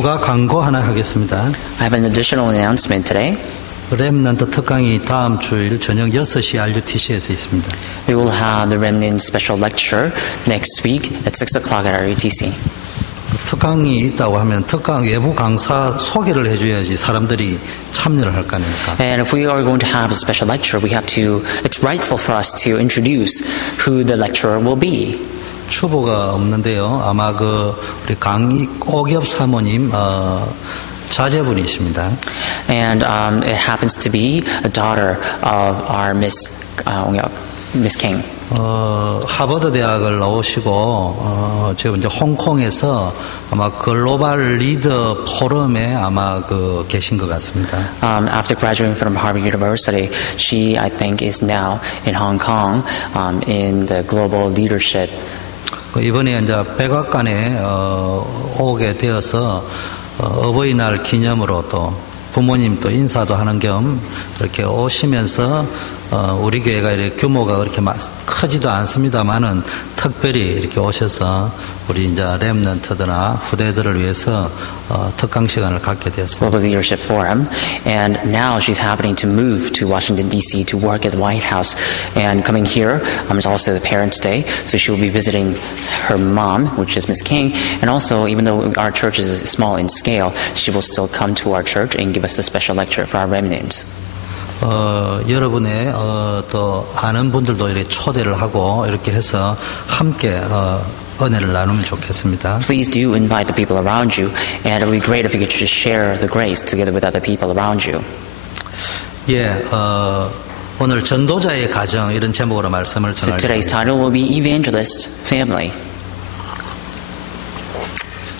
추가 광고 하나 하겠습니다. I have an additional announcement today. 렘넌트 특강이 다음 주일 저녁 6시 RUTC에서 있습니다. We will have the Remnant Special Lecture next week at 6 o'clock at RUTC. 특강이 있다고 하면 특강 외부 강사 소개를 해줘야지 사람들이 참여를 할 거 아닙니까? And if we are going to have a special lecture, we have to, it's rightful for us to introduce who the lecturer will be. 추보가 없는데요. 아마 우리 강옥엽 사모님 자제분이십니다. And it happens to be a daughter of our Miss King. 하버드 대학을 나오시고 지금 이제 홍콩에서 아마 글로벌 리더 포럼에 아마 계신 것 같습니다. After graduating from Harvard University, she, I think, is now in Hong Kong in the global leadership. 이번에 이제 백악관에 오게 되어서 어버이날 기념으로 또 부모님 또 인사도 하는 겸 이렇게 오시면서 우리 교회가 이렇게 규모가 그렇게 크지도 않습니다만은 특별히 이렇게 오셔서 우리 이제 렘넌트들이나 후대들을 위해서 특강 시간을 갖게 되었습니다. Global Leadership Forum, and now she's happening to move to Washington D.C. to work at the White House, and coming here is also the Parents' Day, so she will be visiting her mom, which is Miss King, and also even though our church is small in scale, she will still come to our church and give us a special lecture for our remnants. 여러분의 또 아는 분들도 이렇게 초대를 하고 이렇게 해서 함께 은혜를 나누면 좋겠습니다. Please do invite the people around you, and it would be great if you could just share the grace together with other people around you. 예, 오늘 전도자의 가정 이런 제목으로 말씀을 So 전할 today's title will be Evangelist Family.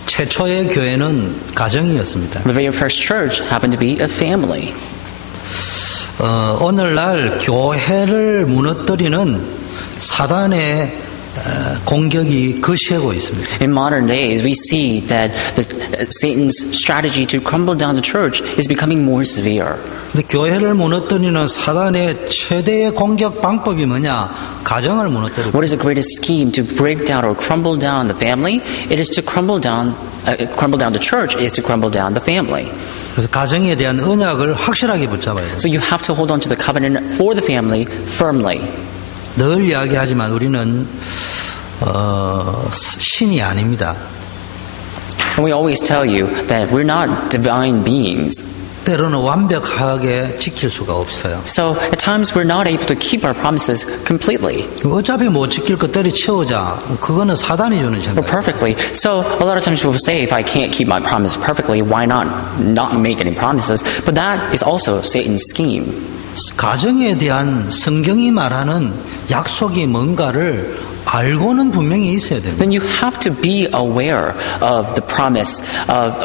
최초의 교회는 가정이었습니다. The very first church happened to be a family. 오늘날 교회를 무너뜨리는 사단의 공격이 거세고 있습니다. In modern days, we see that Satan's strategy to crumble down the church is becoming more severe. 근데 교회를 무너뜨리는 사단의 최대의 공격 방법이 뭐냐? 가정을 무너뜨리고. What is the greatest scheme to break down or crumble down the family? It is to crumble down the church is to crumble down the family. 그래서 가정에 대한 언약을 확실하게 붙잡아야 돼요. So you have to hold on to the covenant for the family firmly. 늘 이야기하지만 우리는 신이 아닙니다. And we always tell you that we're not divine beings. 때로는 완벽하게 지킬 수가 없어요. So at times we're not able to keep our promises completely 어차피 못 지킬 거 때려치우자. 그거는 사단이 주는 or 생각. perfectly. So a lot of times people say, if I can't keep my promise perfectly, why not make any promises? But that is also Satan's scheme. 가정에 대한 성경이 말하는 약속이 뭔가를 알고는 분명히 있어야 됩니다. Then you have to be aware of the promise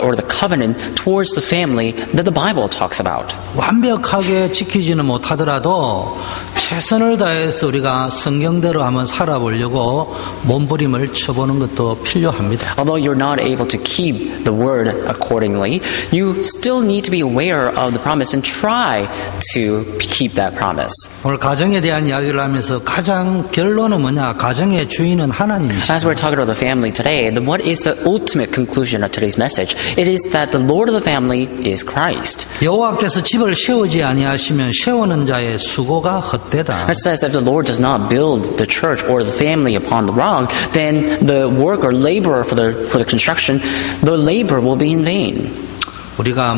or the covenant towards the family that the Bible talks about. 완벽하게 지키지는 못하더라도 최선을 다해서 우리가 성경대로 한번 살아보려고 몸부림을 쳐보는 것도 필요합니다. Although you're not able to keep the word accordingly, you still need to be aware of the promise and try to keep that promise. 오늘 가정에 대한 이야기를 하면서 가장 결론은 뭐냐? 가정의 주인은 하나님이시죠. As we're talking about the family today, then what is the ultimate conclusion of today's message? It is that the Lord of the family is Christ. 여호와께서 집을 세우지 아니하시면 세우는 자의 수고가 헛되다. It says if the Lord does not build the church or the family upon the rock, then the work or labor for the construction, the labor will be in vain. 우리가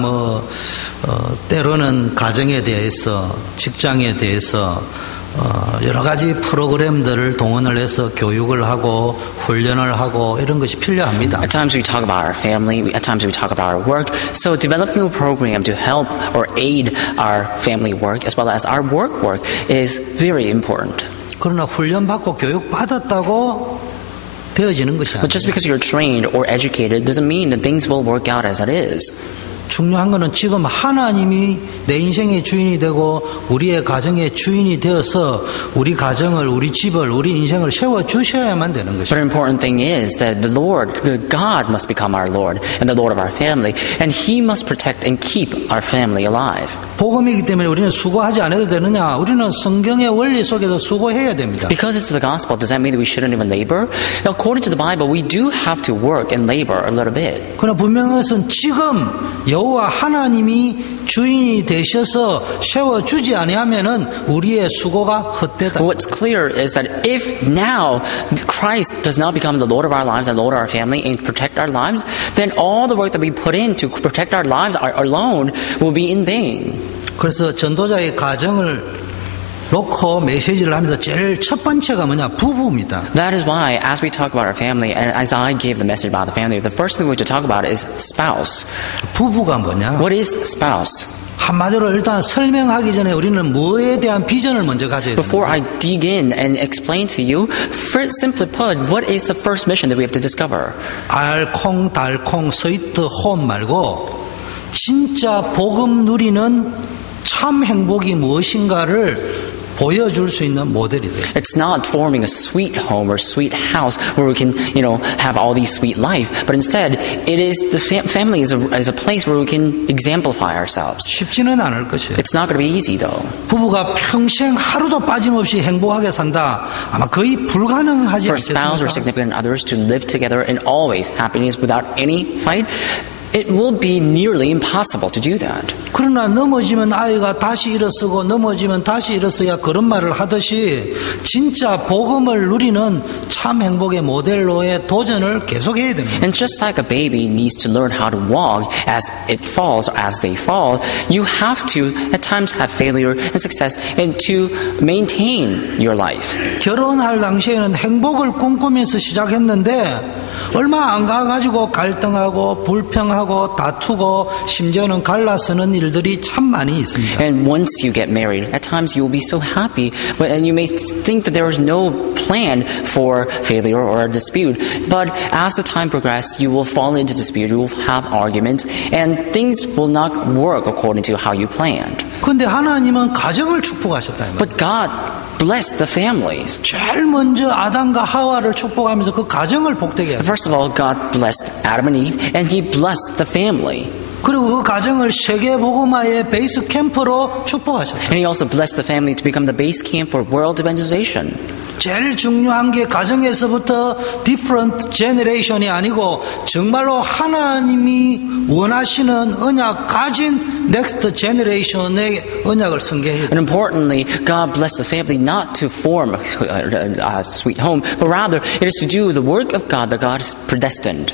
때로는 가정에 대해서 직장에 대해서 여러 가지 프로그램들을 동원을 해서 교육을 하고 훈련을 하고 이런 것이 필요합니다. At times we talk about our family, at times we talk about our work. So developing a program to help or aid our family work as well as our work is very important. 그러나 훈련받고 교육받았다고 되어지는 것이 But just 아니에요. because you're trained or educated doesn't mean that things will work out as it is. 중요한 거는 지금 하나님이 내 인생의 주인이 되고 우리의 가정의 주인이 되어서 우리 가정을, 우리 집을, 우리 인생을 세워주셔야만 되는 But 것입니다. an important thing is that the Lord, God must become our Lord and the Lord of our family, and He must protect and keep our family alive. 복음이기 때문에 우리는 수고하지 않아도 되느냐? 우리는 성경의 원리 속에서 수고해야 됩니다. Because it's the gospel, does that mean that we shouldn't even labor? According to the Bible, we do have to work and labor a little bit. 그러나 분명한 것은 지금 여호와 하나님이 주인이 되셔서 세워주지 아니하면은 우리의 수고가 헛되다. What's clear is that if now Christ does not become the Lord of our lives and Lord of our family and protect our lives, then all the work that we put in to protect our lives alone will be in vain. 그래서 전도자의 가정을 놓고 메시지를 하면서 제일 첫 번째가 뭐냐? 부부입니다. That is why, as we talk about our family, and as I gave the message about the family, the first thing we have to talk about is spouse. 부부가 뭐냐? What is spouse? 한마디로 일단 설명하기 전에 우리는 뭐에 대한 비전을 먼저 가져야 됩니다. Before I dig in and explain to you, simply put, what is the first mission that we have to discover? 알콩달콩 스위트 홈 말고 진짜 복음 누리는 참 행복이 무엇인가를 보여줄 수 있는 모델이 돼요. It's not forming a sweet home or sweet house where we can, have all these sweet life, but instead, it is the family is a place where we can exemplify ourselves. 쉽지는 않을 것이에요. It's not going to be easy, though. 부부가 평생 하루도 빠짐없이 행복하게 산다. 아마 거의 불가능하지 For a spouse or 않겠습니까? significant others to live together in always happiness without any fight, it will be nearly impossible to do that. 그러나 넘어지면 아이가 다시 일어서고 넘어지면 다시 일어서야 그런 말을 하듯이 진짜 복음을 누리는 참 행복의 모델로의 도전을 계속해야 됩니다. And just like a baby needs to learn how to walk as it falls, as they fall, you have to at times have failure and success and to maintain your life. 결혼할 당시에는 행복을 꿈꾸면서 시작했는데 얼마 안 가가지고 갈등하고 불평하고 다투고 심지어는 갈라서는 일들이 참 많이 있습니다. And once you get married, at times you will be so happy, and you may think that there is no plan for failure or a dispute. But as the time progresses, you will fall into dispute, you will have arguments, and things will not work according to how you planned. 그런데 하나님은 가정을 축복하셨다. But God blessed the families. 제일 먼저 아담과 하와를 축복하면서 그 가정을 복되게 하셨다. First of all, God blessed Adam and Eve, and He blessed the family. 그리고 그 가정을 세계복음화의 베이스 캠프로 축복하셨다. And He also blessed the family to become the base camp for world evangelization. 제일 중요한 게 가정에서부터 different generation이 아니고 정말로 하나님이 원하시는 언약 가진 next generation의 언약을 성계해야 And importantly, God blessed the family not to form a sweet home, but rather it is to do the work of God that God has predestined.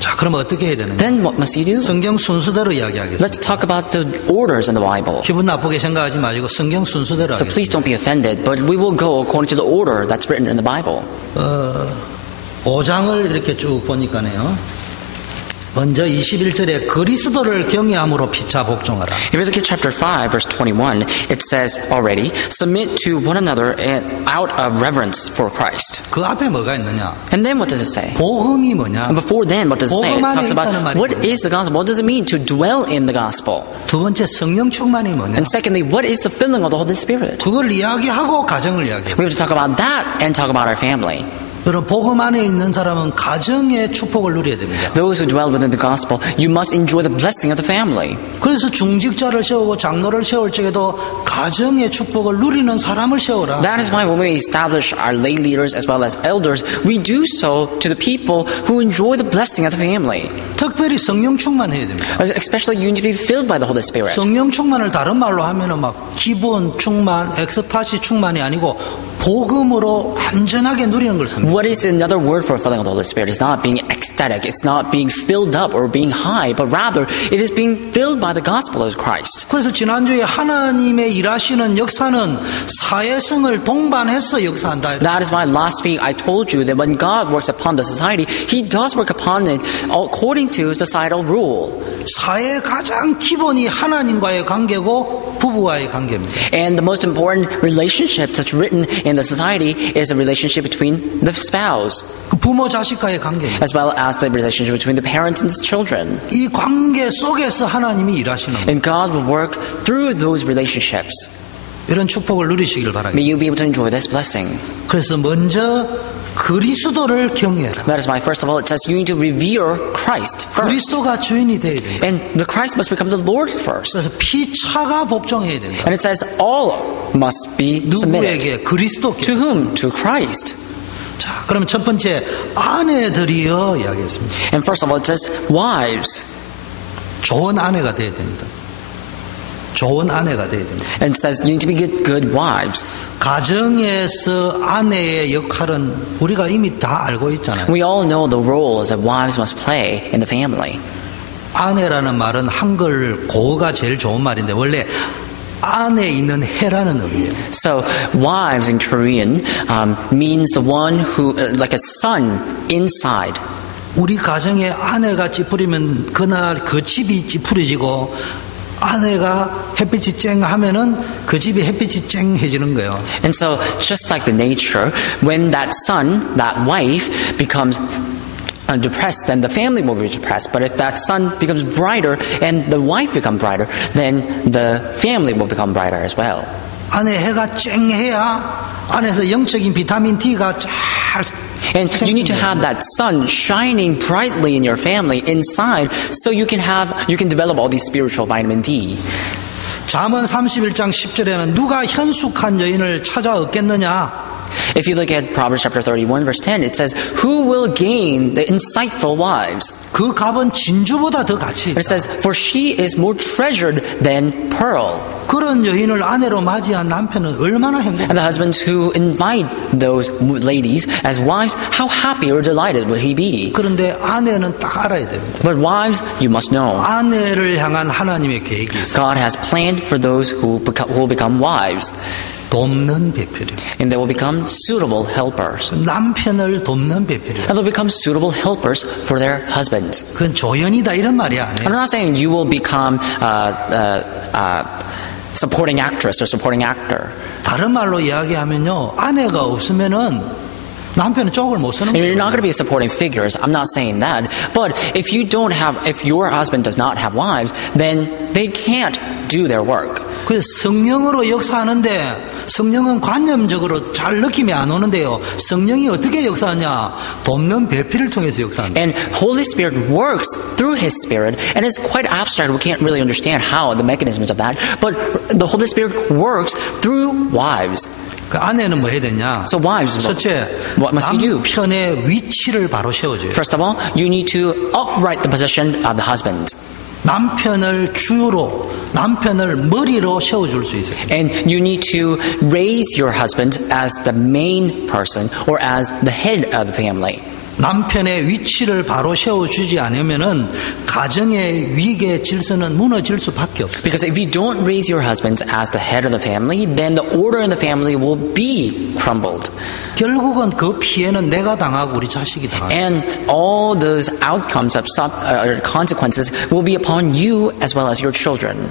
자, 그럼 어떻게 해야 되느냐? Then what must you do? 성경 순서대로 이야기하겠습니다. Let's talk about the orders in the Bible. 기분 나쁘게 생각하지 마시고 성경 순서대로 So 하겠습니다. please don't be offended, but we will go according to the order that's written in the Bible. 5장을 이렇게 쭉 보니까요. 먼저 21절에 그리스도를 경외함으로 피차 복종하라. If you look at chapter 5, verse 21, it says already, submit to one another out of reverence for Christ. 그 앞에 뭐가 있느냐? And then what does it say? 복음이 뭐냐? And before then, what does it say? It 복음 안에 talks 있다는 about 말이 what is the gospel? What does it mean to dwell in the gospel? 두 번째 성령 충만이 뭐냐? And secondly, what is the filling of the Holy Spirit? 그걸 이야기하고 가정을 이야기해요. We have to talk about that and talk about our family. 여러분 복음 안에 있는 사람은 가정의 축복을 누려야 됩니다. Those who dwell within the gospel, you must enjoy the blessing of the family. 그래서 중직자를 세우고 장로를 세울 적에도 가정의 축복을 누리는 사람을 세워라. That is why when we establish our lay leaders as well as elders, we do so to the people who enjoy the blessing of the family. 특별히 성령 충만해야 됩니다. Especially you need to be filled by the Holy Spirit. 성령 충만을 다른 말로 하면은 막 기본 충만, 엑스타시 충만이 아니고 복음으로 완전하게 누리는 걸 씁니다. What is another word for filling of the Holy Spirit? It's not being ecstatic. It's not being filled up or being high, but rather it is being filled by the gospel of Christ. 그래서 지난주에 하나님의 일하시는 역사는 사회성을 동반해서 역사한다. That is why last week I told you that when God works upon the society, He does work upon it according to a societal rule. 사회의 가장 기본이 하나님과의 관계고 부부와의 관계입니다. And the most important relationship that's written in the society is the relationship between the spouse, 그 부모 자식과의 관계입니다. as well as the relationship between the parents and the children. 이 관계 속에서 하나님이 일하시는 거예요. And God will work through those relationships. 이런 축복을 누리시길 May 바랍니다. you be able to enjoy this blessing. 그래서 먼저 그리스도를 경외해라. That is why, first of all, it says you need to revere Christ first. 그리스도가 주인이 돼야 된다. And the Christ must become the Lord first. 그래서 피차가 복종해야 된다. And it says all must be submitted. 누구에게? 그리스도께. To whom? To Christ. 자, 그러면 첫 번째 아내들이여 이야기했습니다. And first of all, it says wives. 좋은 아내가 돼야 됩니다. 좋은 아내가 돼야 됩니다. And it says you need to be good wives. 가정에서 아내의 역할은 우리가 이미 다 알고 있잖아요. We all know the roles that wives must play in the family. 아내라는 말은 한글 고어가 제일 좋은 말인데 원래 안에 있는 해라는 의미예요. So wives in Korean means the one who, like a sun inside. 우리 가정에 아내가 찌푸리면 그날 그 집이 찌푸려지고 아내가 햇빛이 쨍하면은 그 집이 햇빛이 쨍해지는 거예요. And so just like the nature, when that son, that wife becomes depressed, then the family will be depressed. But if that sun becomes brighter and the wife becomes brighter, then the family will become brighter as well. 안에 해가 쨍해야 안에서 영적인 비타민 D가 잘 And you need to have that sun shining brightly in your family inside so you can develop all these spiritual vitamin D. 잠언 31장 10절에는 누가 현숙한 여인을 찾아 얻겠느냐? If you look at Proverbs chapter 31 verse 10, it says, who will gain the insightful wives? 그 값은 진주보다 더 가치 It 있다. says, for she is more treasured than pearl. 그런 여인을 아내로 맞이한 남편은 얼마나 행복해. And the husbands who invite those ladies as wives, how happy or delighted will he be? 그런데 아내는 딱 알아야 됩니다. But wives, you must know, 아내를 향한 하나님의 계획이 있어요. God has planned for those who will become wives. 돕는 배필이에요. And they will become suitable helpers. 남편을 돕는 배필이에요. And they'll become suitable helpers for their husbands. 그건 조연이다 이런 말이 I'm 아니에요. not saying you will become supporting actress or supporting actor. 다른 말로 이야기하면요, 아내가 없으면은 남편은 쪽을 못 쓰는 And you're 거예요. not going to be supporting figures. I'm not saying that. But if your husband does not have wives, then they can't do their work. 그래서 성령으로 역사하는데 성령은 관념적으로 잘 느낌이 안 오는데요. 성령이 어떻게 역사하냐? 돕는 배필을 통해서 역사합니다. And Holy Spirit works through His Spirit, and it's quite abstract. We can't really understand how the mechanisms of that. But the Holy Spirit works through wives. 그 아내는 뭐 해야 되냐? So wives, 첫째, what must you do? 남편의 위치를 바로 세워줘요. First of all, you need to upright the position of the husband. 남편을 주요로, 남편을 머리로 세워줄 수 있어요. And you need to raise your husband as the main person or as the head of the family. 남편의 위치를 바로 세워주지 않으면은 가정의 위계 질서는 무너질 수밖에 없어요. Because if you don't raise your husband as the head of the family, then the order in the family will be crumbled. 결국은 그 피해는 내가 당하고 우리 자식이 당하고. And all those outcomes of consequences will be upon you as well as your children.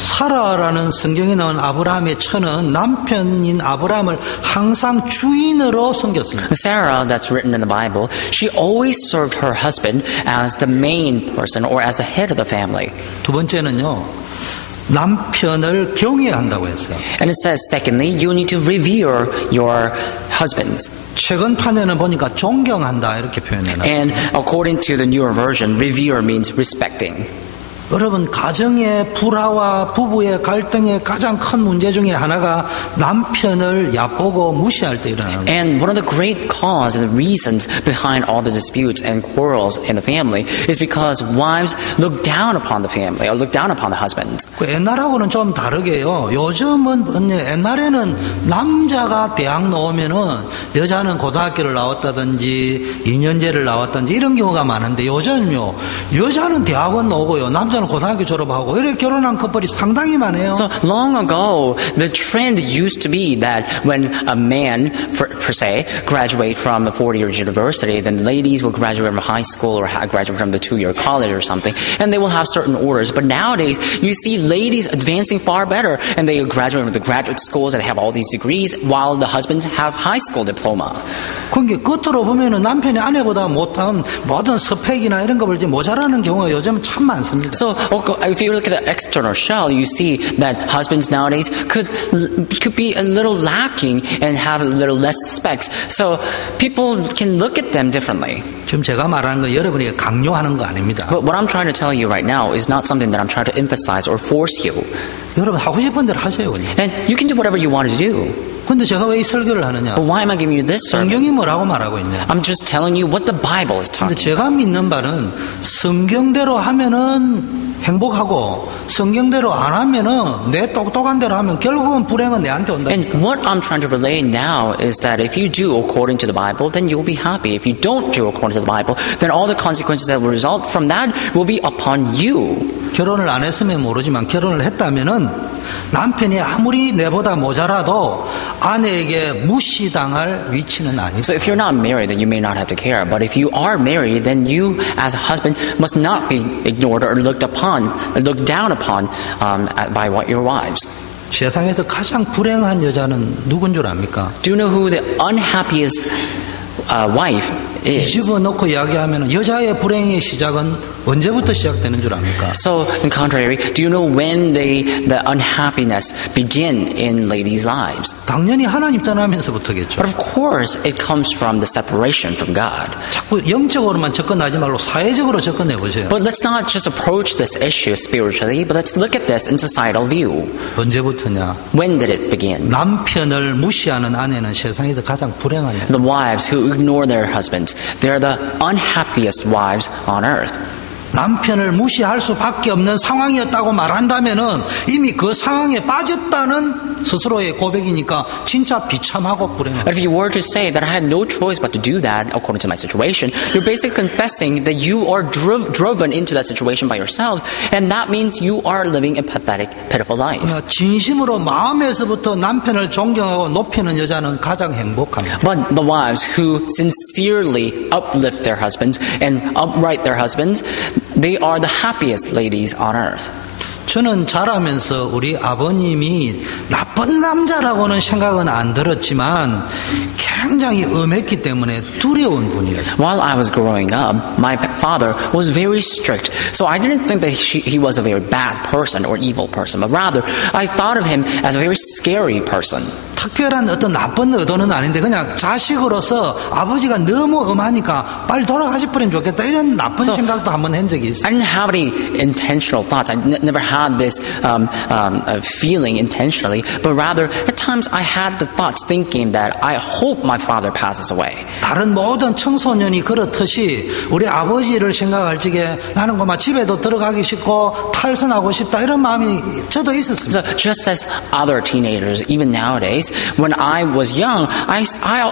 사라라는 성경에 나온 아브라함의 처는 남편인 아브라함을 항상 주인으로 섬겼습니다. Sarah, that's written in the Bible, she always served her husband as the main person or as the head of the family. 두 번째는요, 남편을 경외한다고 했어요. And it says, secondly, you need to revere your husbands. 최근 판에는 보니까 존경한다 이렇게 표현해요. And according to the newer version, revere means respecting. 여러분, 가정의 불화와 부부의 갈등의 가장 큰 문제 중에 하나가 남편을 얕보고 무시할 때 일어나는 거예요. And one of the great cause and the reasons behind all the disputes and quarrels in the family is because wives look down upon the family or look down upon the husbands. 옛날하고는 좀 다르게요. 요즘은 옛날에는 남자가 대학 나오면은 여자는 고등학교를 나왔다든지 2년제를 나왔다든지 이런 경우가 많은데 요즘은요, 여자는 대학원 나오고요, 남자는 중고등학교, 고등학교 졸업하고 이렇게 결혼한 커플이 상당히 많아요. So long ago, the trend used to be that when a man, per se, graduate from a 4-year university, then ladies will graduate from high school or graduate from the 2-year college or something, and they will have certain orders. But nowadays, you see ladies advancing far better, and they graduate from the graduate schools and have all these degrees, while the husbands have high school diploma. 그게 겉으로 보면은 남편이 아내보다 못한 모든 스펙이나 이런 걸 모자라는 경우가 요즘 참 많습니다. So if you look at the external shell, you see that husbands nowadays could be a little lacking and have a little less specs. So people can look at them differently. 지금 제가 말하는 건 여러분에게 강요하는 거 아닙니다. But what I'm trying to tell you right now is not something that I'm trying to emphasize or force you. 여러분 하고 싶은 대로 하세요. 그냥. And you can do whatever you want to do. 근데 제가 왜 이 설교를 하느냐? But why am I giving you this sermon? 성경이 뭐라고 말하고 있냐? I'm just telling you what the Bible is 근데 talking. 제가 믿는 바는 성경대로 하면은 행복하고 성경대로 안 하면은 내 똑똑한 대로 하면 결국은 불행은 내한테 온다. And what I'm trying to relay now is that if you do according to the Bible, then you'll be happy. If you don't do according to the Bible, then all the consequences that will result from that will be upon you. 결혼을 안 했으면 모르지만 결혼을 했다면은 남편이 아무리 내보다 모자라도 아내에게 무시당할 위치는 아니다. So if you're not married, then you may not have to care. But if you are married, then you, as a husband, must not be ignored or looked down upon by your wives. 세상에서 가장 불행한 여자는 누군 줄 압니까? Do you know who the unhappiest wife is? 뒤집어 놓고 이야기하면 여자의 불행의 시작은 언제부터 시작되는 줄 압니까? So, in contrary, do you know when the unhappiness begin in ladies' lives? 당연히 하나님 떠나면서부터겠죠. But of course, it comes from the separation from God. 자꾸 영적으로만 접근하지 말고 사회적으로 접근해 보세요. But let's not just approach this issue spiritually, but let's look at this in societal view. 언제부터냐? When did it begin? 남편을 무시하는 아내는 세상에서 가장 불행한 여자. The wives who ignore their husbands, they're the unhappiest wives on earth. 남편을 무시할 수밖에 없는 상황이었다고 말한다면은 이미 그 상황에 빠졌다는 스스로의 고백이니까 진짜 비참하고 불행하다. But if you were to say that I had no choice but to do that according to my situation, you're basically confessing that you are driven into that situation by yourselves, and that means you are living a pathetic, pitiful life. 진심으로 마음에서부터 남편을 존경하고 높이는 여자는 가장 행복합니다. But the wives who sincerely uplift their husbands and upright their husbands, they are the happiest ladies on earth. 저는 자라면서 우리 아버님이 나쁜 남자라고는 생각은 안 들었지만 굉장히 엄했기 때문에 두려운 분이었어요. While I was growing up, my father was very strict. So I didn't think that he was a very bad person or evil person, but rather I thought of him as a very scary person. 특별한 어떤 나쁜 의도는 아닌데 그냥 자식으로서 아버지가 너무 엄하니까 빨리 돌아가시 버리면 좋겠다 이런 나쁜 생각도 한번 한 적이 있어요. I didn't have any intentional thoughts. I never had this feeling intentionally, but rather at times I had the thoughts thinking that I hope my father passes away. 다른 모든 청소년이 그렇듯이 우리 아버지를 생각할 적에 나는 그만 집에도 들어가기 싫고 탈선하고 싶다 이런 마음이 저도 있었습니다. So just as other teenagers, even nowadays, when I was young, I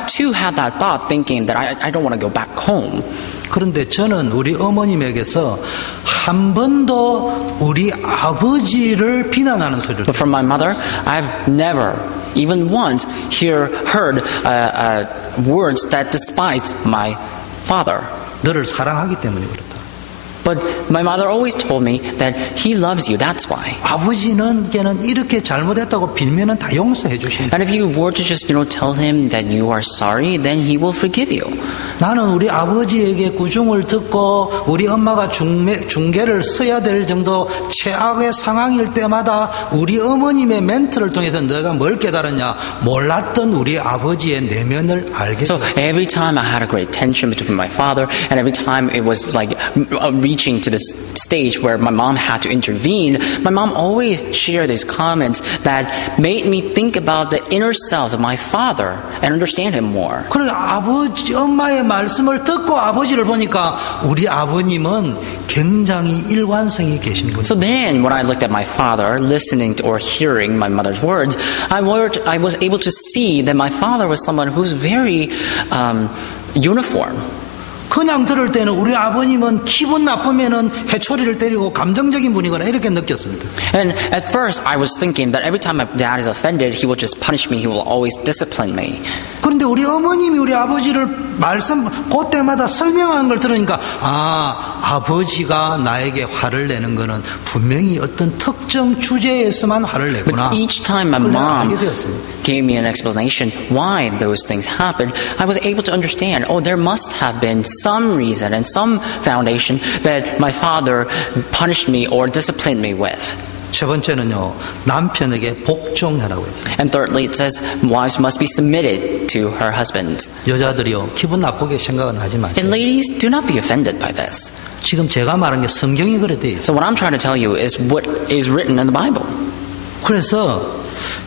too had that thought thinking that I don't want to go back home. 그런데 저는 우리 어머님에게서 한 번도 우리 아버지를 비난하는 소리를 But from my mother, I've never, even once, heard words that despised my father. 너를 사랑하기 때문에 그렇다. But my mother always told me that he loves you, that's why. 아버지는 걔는 이렇게 잘못했다고 빌면은 다 용서해 주신다. And if you were to just, tell him that you are sorry, then he will forgive you. 나는 우리 아버지에게 구중을 듣고 우리 엄마가 중개를 서야 될 정도 최악의 상황일 때마다 우리 어머님의 멘트를 통해서 내가 뭘 깨달았냐? 몰랐던 우리 아버지의 내면을 알게 So every time I had a great tension between my father, and every time it was like reaching to this stage where my mom had to intervene, my mom always shared these comments that made me think about the inner selves of my father and understand him more. 그래 엄마의 말씀을 듣고 아버지를 보니까 우리 아버님은 굉장히 일관성이 계신 분이에요. So then, when I looked at my father, listening to, or hearing my mother's words, I was able to see that my father was someone who's very uniform. 그냥 들을 때는 우리 아버님은 기분 나쁘면은 해초리를 때리고 감정적인 분이거나 이렇게 느꼈습니다. And at first, I was thinking that every time my dad is offended, he will just punish me. He will always discipline me. 그런데 우리 어머님이 우리 아버지를 그때마다 설명하는 걸 들으니까 아버지가 나에게 화를 내는 거는 분명히 어떤 특정 주제에서만 화를 내구나. But each time my mom gave me an explanation why those things happened, I was able to understand, there must have been some reason and some foundation that my father punished me or disciplined me with. 세 번째는요, 남편에게 복종하라고 했어요. And thirdly, it says wives must be submitted to her husbands. 여자들이요, 기분 나쁘게 생각은 하지 마세요. And ladies, do not be offended by this. 지금 제가 말한 게 성경이 그래 돼 있어요. So what I'm trying to tell you is what is written in the Bible. 그래서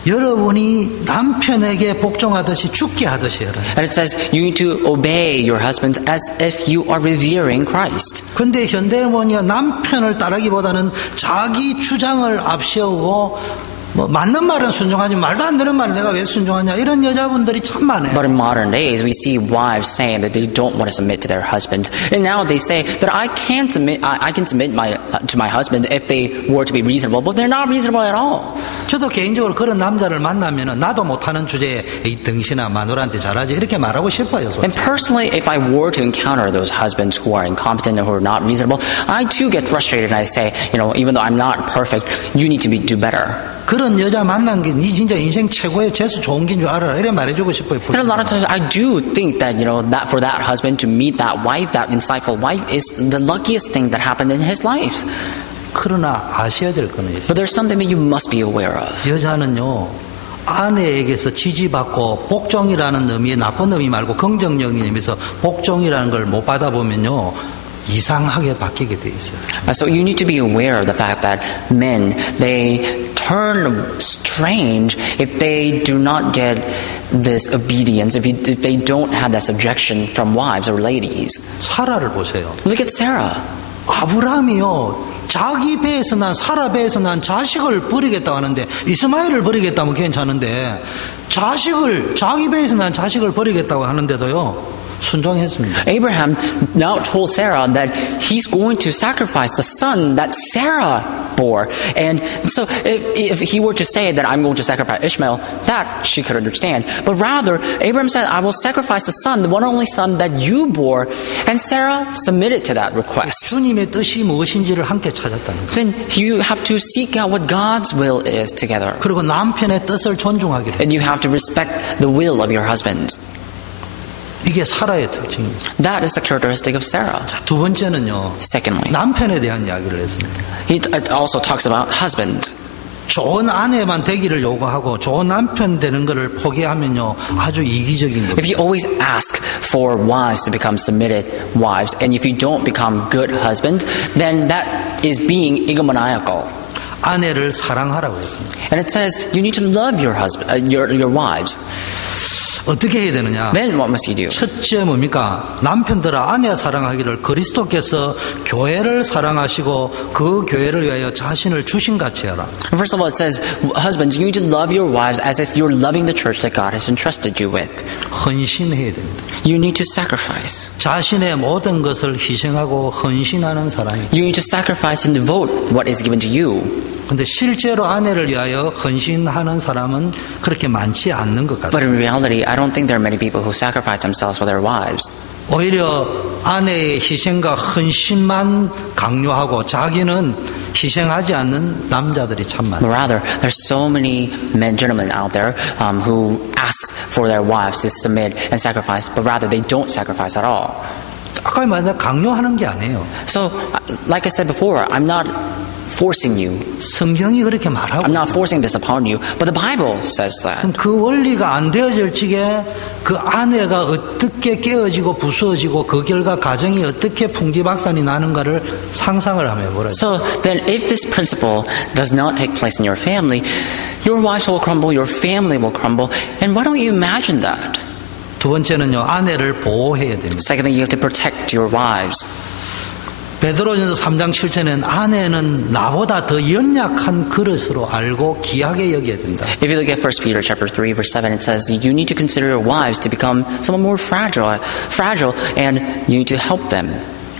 여러분이 남편에게 복종하듯이 죽게 하듯이 해라. And it says you need to obey your husband as if you are revering Christ. 근데 현대어머니가 남편을 따르기보다는 자기 주장을 앞세우고 맞는 말은 순종하지 말도 안 되는 말 내가 왜 순종하냐 이런 여자분들이 참 많아요. But in modern days, we see wives saying that they don't want to submit to their husband, and now they say that I can submit to my husband if they were to be reasonable, but they're not reasonable at all. 저도 개인적으로 그런 남자를 만나면은 나도 못하는 주제에 이 등신아 마누라한테 잘하지 이렇게 말하고 싶어요. And personally, if I were to encounter those husbands who are incompetent and who are not reasonable, I too get frustrated and I say, even though I'm not perfect, you need to do better. 그런 여자 만난 게 네 진짜 인생 최고의 재수 좋은 길인 줄 알아라. 이래 말해주고 싶어요. And a lot of times I do think that, that for that husband to meet that wife, that insightful wife, is the luckiest thing that happened in his life. 그러나 아셔야 될 거는 있어요. But there's something that you must be aware of. 여자는요, 아내에게서 지지받고 복종이라는 의미의 나쁜 의미 말고 긍정적인 의미에서 복종이라는 걸 못 받아보면요, 이상하게 바뀌게 돼 있어요. So you need to be aware of the fact that men, they turn strange if they do not get this obedience, if they don't have that subjection from wives or ladies. 사라를 보세요. Look at Sarah. 아브라함이요, 자기 배에서 난 사라 배에서 난 자식을 버리겠다고 하는데 이스마엘을 버리겠다면 괜찮은데 자기 배에서 난 자식을 버리겠다고 하는데도요 순종했습니다. Abraham now told Sarah that he's going to sacrifice the son that Sarah bore. And so if he were to say that I'm going to sacrifice Ishmael, that she could understand. But rather, Abraham said, I will sacrifice the son, the one and only son that you bore. And Sarah submitted to that request. 주님의 뜻이 무엇인지를 함께 찾았다는 거예요. Then you have to seek out what God's will is together. 그리고 남편의 뜻을 존중하기로. And you have to respect the will of your husband. 이게 사라의 특징입니다. That is the characteristic of Sarah. 자, 두 번째는요. Secondly, 남편에 대한 이야기를 했습니다. it also talks about husband. 좋은 아내만 되기를 요구하고 좋은 남편 되는 것을 포기하면요 아주 이기적인 겁니다. If you always ask for wives to become submitted wives, and if you don't become good husband, then that is being egomaniacal. 아내를 사랑하라고 했습니다. And it says you need to love your husband, your wives. 어떻게 해야 되느냐? Then what must you do? 첫째 뭡니까? 남편들아 아내 사랑하기를 그리스도께서 교회를 사랑하시고 그 교회를 위하여 자신을 주신 같이 하라. First of all, it says, husbands, you need to love your wives as if you're loving the church that God has entrusted you with. 헌신해야 됩니다. You need to sacrifice. 자신의 모든 것을 희생하고 헌신하는 사랑이. You need to sacrifice and devote what is given to you. 근데 실제로 아내를 위하여 헌신하는 사람은 그렇게 많지 않는 것 같아요. But in reality, I don't think there are many people who sacrifice themselves for their wives. 오히려 아내의 희생과 헌신만 강요하고 자기는 희생하지 않는 남자들이 참 많습니다. But rather, there's so many men, gentlemen out there who ask for their wives to submit and sacrifice, but rather they don't sacrifice at all. 아까 말한 강요하는 게 아니에요. So, like I said before, I'm not forcing you. 성경이 그렇게 말하고. I'm not forcing this upon you, but the Bible says that. 그럼 그 원리가 안 되어질 적에 그 아내가 어떻게 깨어지고 부서지고 그 결과 가정이 어떻게 풍지박산이 나는가를 상상을 하면 해보라. So then if this principle does not take place in your family, your wives will crumble, your family will crumble, and why don't you imagine that? 두 번째는요, 아내를 보호해야 됩니다. Secondly, you have to protect your wives. 베드로전서 3장 7절에는 아내는 나보다 더 연약한 그릇으로 알고 귀하게 여겨야 된다. If you look at 1 Peter chapter 3, verse 7, it says you need to consider your wives to become somewhat more fragile, and you need to help them.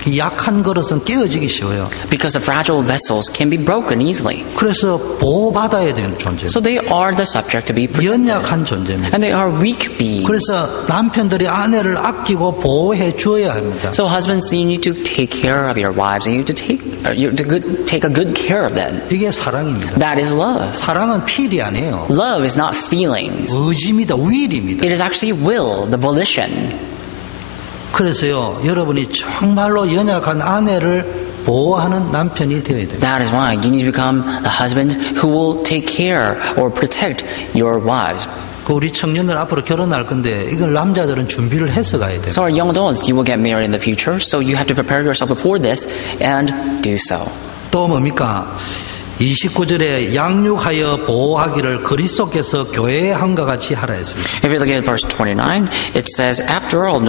이 약한 그릇은 깨어지기 쉬워요. Because the fragile vessels can be broken easily. 그래서 보호받아야 되는 존재입니다. So they are the subject to be protected. 연약한 존재입니다. And they are weak beings. 그래서 남편들이 아내를 아끼고 보호해 주어야 합니다. So husbands, you need to take care of your wives, and you need to take a good care of them. 이게 사랑입니다. That is love. 사랑은 필이 아니에요. Love is not feelings. 의지입니다. will입니다. It is actually will, the volition. 그래서요, 여러분이 정말로 연약한 아내를 보호하는 남편이 되어야 돼요. That is why you need to become the husband who will take care or protect your wives. 우리 청년들 앞으로 결혼할 건데 이걸 남자들은 준비를 해서 가야 돼요. So our young adults, you will get married in the future, so you have to prepare yourself before this and do so. 또 뭡니까? 29절에 양육하여 보호하기를 그리스도께서 교회의 함과 같이 하라 했습니다. If you look at verse 29, it says, after all,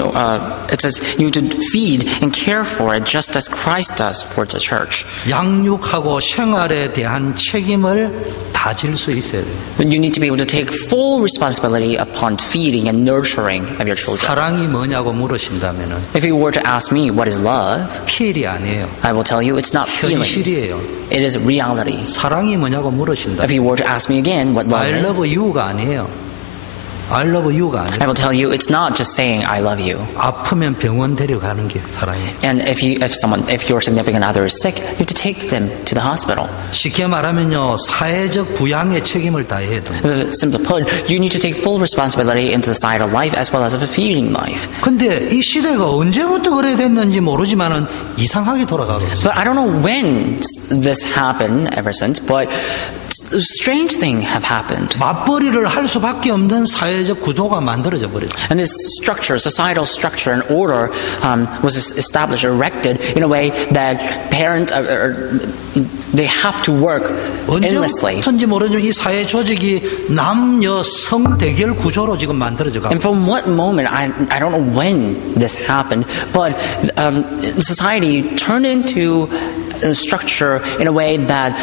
it says you to feed and care for it just as Christ does for the church. 양육하고 생활에 대한 책임을 다질 수 있어야 돼요. You need to be able to take full responsibility upon feeding and nurturing of your children. 사랑이 뭐냐고 물으신다면은 If you were to ask me what is love, 필이 아니에요. I will tell you it's not feelings. 현실이에요. It is reality. 사랑이 뭐냐고 물으신다. If you were to ask me again what love I is, love you가 아니에요. I love you가 I 아니에요. will tell you it's not just saying I love you. 아프면 병원 데려가는 게 사랑이에요. And if your significant other is sick, you have to take them to the hospital. 쉽게 말하면요, 사회적 부양의 책임을 다해야 됩니다. Simply put, you need to take full responsibility in societal life as well as of a feeding life. 근데 이 시대가 언제부터 그래 됐는지 모르지만은 이상하게 돌아가고 있어요. But I don't know when this happened ever since, but strange things have happened. 맞벌이를 할 수밖에 없는 사회적 구조가 만들어져 버렸어요. And this structure, societal structure and order was established, erected in a way that parents, they have to work endlessly. 언제부터인지 모르지만 이 사회 조직이 남녀 성 대결 구조로 지금 만들어져 가고. And from what moment, I don't know when this happened, but society turned into a structure in a way that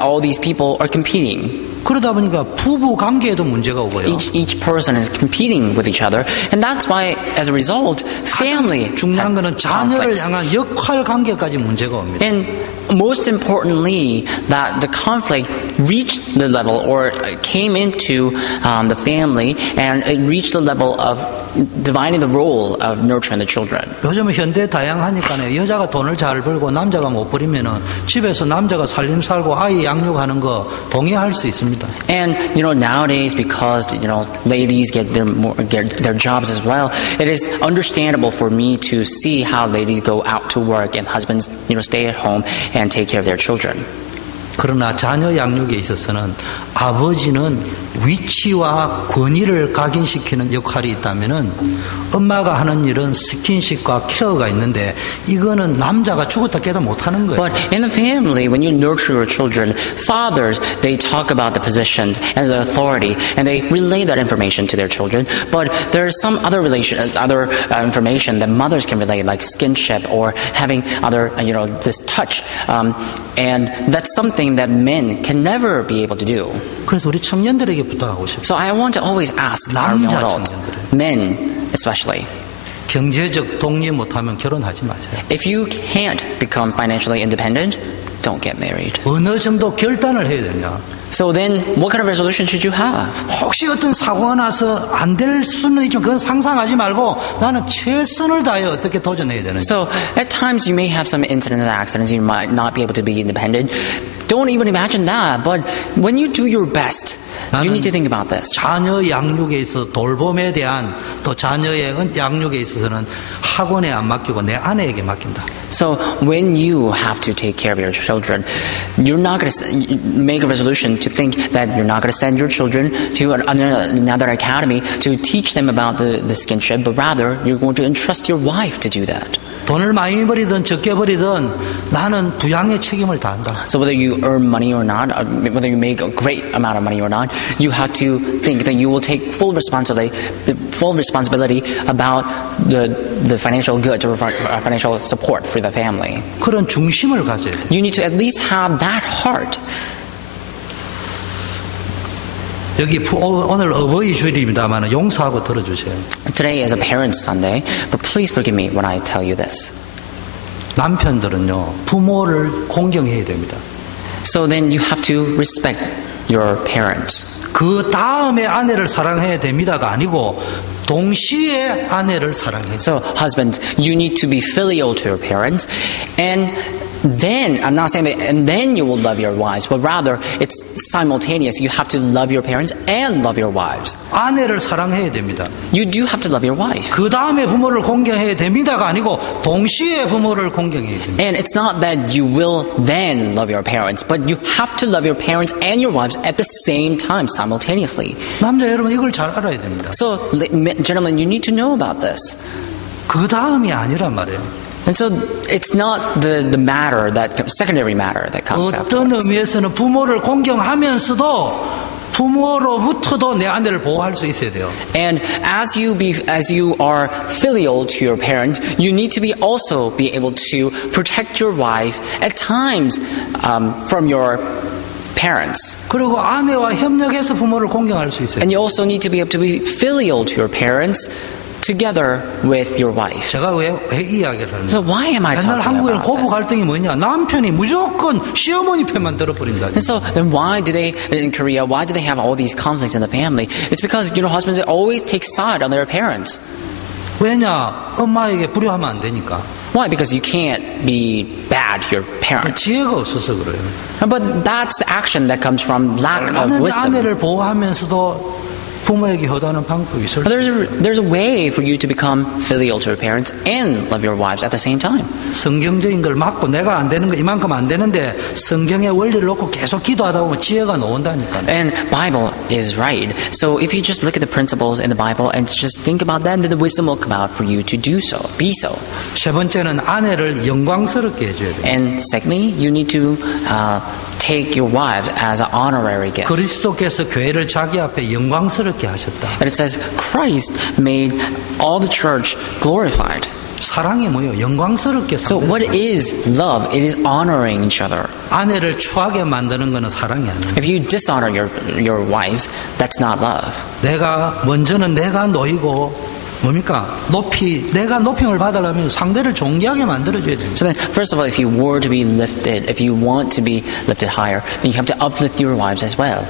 all these people are competing. 그러다 보니까 부부 관계에도 문제가 오고요. Each person is competing with each other, and that's why, as a result, family 중요한 거는 자녀를 conflicts. 향한 역할 관계까지 문제가 옵니다. And most importantly, that the conflict reached the level or came into the family, and it reached the level of dividing the role of nurturing the children. 요즘은 현대 다양하니까요. 여자가 돈을 잘 벌고 남자가 못 벌이면은 집에서 남자가 살림 살고 아이 양육하는 거 동의할 수 있습니다. And nowadays, because ladies get their jobs as well, it is understandable for me to see how ladies go out to work and husbands stay at home and take care of their children. 그러나 자녀 양육에 있어서는 아버지는 위치와 권위를 각인시키는 역할이 있다면은 엄마가 하는 일은 스킨십과 케어가 있는데 이거는 남자가 죽었다 깨다 못하는 거예요. But in the family, when you nurture your children, fathers, they talk about the positions and the authority, and they relay that information to their children. But there is some other information that mothers can relay, like skinship or having other, this touch, and that's something that men can never be able to do. 그래서 우리 청년들에게 부탁하고 싶어요. So I want to always ask our young adults, men especially, 경제적 독립 못하면 결혼하지 마세요. if you can't become financially independent, don't get married. 어느 정도 결단을 해야 되냐? So then, what kind of resolution should you have? 혹시 어떤 사고가 나서 안 될 수는 있지만 그건 상상하지 말고 나는 최선을 다해 어떻게 도전해야 되는지. So at times you may have some incidents and accidents, you might not be able to be independent. Don't even imagine that. But when you do your best, you need to think about this. 자녀 양육에 있어서 돌봄에 대한 또 자녀의 양육에 있어서는 학원에 안 맡기고 내 아내에게 맡긴다. So when you have to take care of your children, you're not going to make a resolution to think that you're not going to send your children to another academy to teach them about the skinship, but rather you're going to entrust your wife to do that. 돈을 많이 버리든 적게 버리든 나는 부양의 책임을 다한다. So whether you earn money or not, or whether you make a great amount of money or not, you have to think that you will take full responsibility about the financial goods or financial support for the family. 그런 중심을 가져야 돼. You need to at least have that heart. 여기 오늘 어버이 주일입니다만 용서하고 들어주세요. Today is a Parents' Sunday, but please forgive me when I tell you this. 남편들은요 부모를 공경해야 됩니다. So then you have to respect your parents. 그 다음에 아내를 사랑해야 됩니다가 아니고 동시에 아내를 사랑해야 돼요. So husbands, you need to be filial to your parents, and then, I'm not saying that, and then you will love your wives, but rather it's simultaneous. You have to love your parents and love your wives. 아내를 사랑해야 됩니다. You do have to love your wife. 그 다음에 부모를 공경해야 됩니다가 아니고 동시에 부모를 공경해야 됩니다. And it's not that you will then love your parents, but you have to love your parents and your wives at the same time, simultaneously. 남자 여러분 이걸 잘 알아야 됩니다. So, gentlemen, you need to know about this. 그 다음이 아니란 말이에요. And so it's not the matter, that secondary matter that comes 어떤 afterwards. 의미에서는 부모를 공경하면서도 부모로부터도 내 아내를 보호할 수 있어야 돼요. And as you are filial to your parents, you need to also be able to protect your wife at times from your parents. 그리고 아내와 협력해서 부모를 공경할 수 있어요. And you also need to be able to be filial to your parents together with your wife. 제가 왜 이 이야기를 하는지. So why am I 옛날 talking 한국에는 about 고부 this? 갈등이 뭐냐? 남편이 무조건 시어머니 편만 들어버린다. And so then why do they, in Korea, why do they have all these conflicts in the family? It's because, husbands, they always take side on their parents. 왜냐? 엄마에게 불효하면 안 되니까. Why? Because you can't be bad to your parents. 지혜가 없어서 그래요. But that's the action that comes from lack of 나는 wisdom. 아내를 보호하면서도 부모에게 효도하는 방법이 있을 수 있어요. There's a way for you to become filial to your parents and love your wives at the same time. 성경적인 걸 맞고 내가 안 되는 거 이만큼 안 되는데 성경의 원리를 놓고 계속 기도하다 보면 지혜가 나온다니까요. And Bible is right. So if you just look at the principles in the Bible and just think about that, then the wisdom will come out for you to do so, be so. 세 번째는 아내를 영광스럽게 해줘야 돼요. And secondly, you need to take your wives as an honorary gift. 그리스도께서 교회를 자기 앞에 영광스럽게 하셨다. And it says Christ made all the church glorified. 사랑이 뭐예요? 영광스럽게 So 사는. what is love? It is honoring each other. 아내를 추하게 만드는 것은 사랑이 아니에요. If you dishonor your wives, that's not love. 먼저는 내가 놓이고 뭡니까? 내가 높임을 받으려면 상대를 존귀하게 만들어줘야 됩니다. So then, first of all, if you want to be lifted higher, then you have to uplift your wives as well.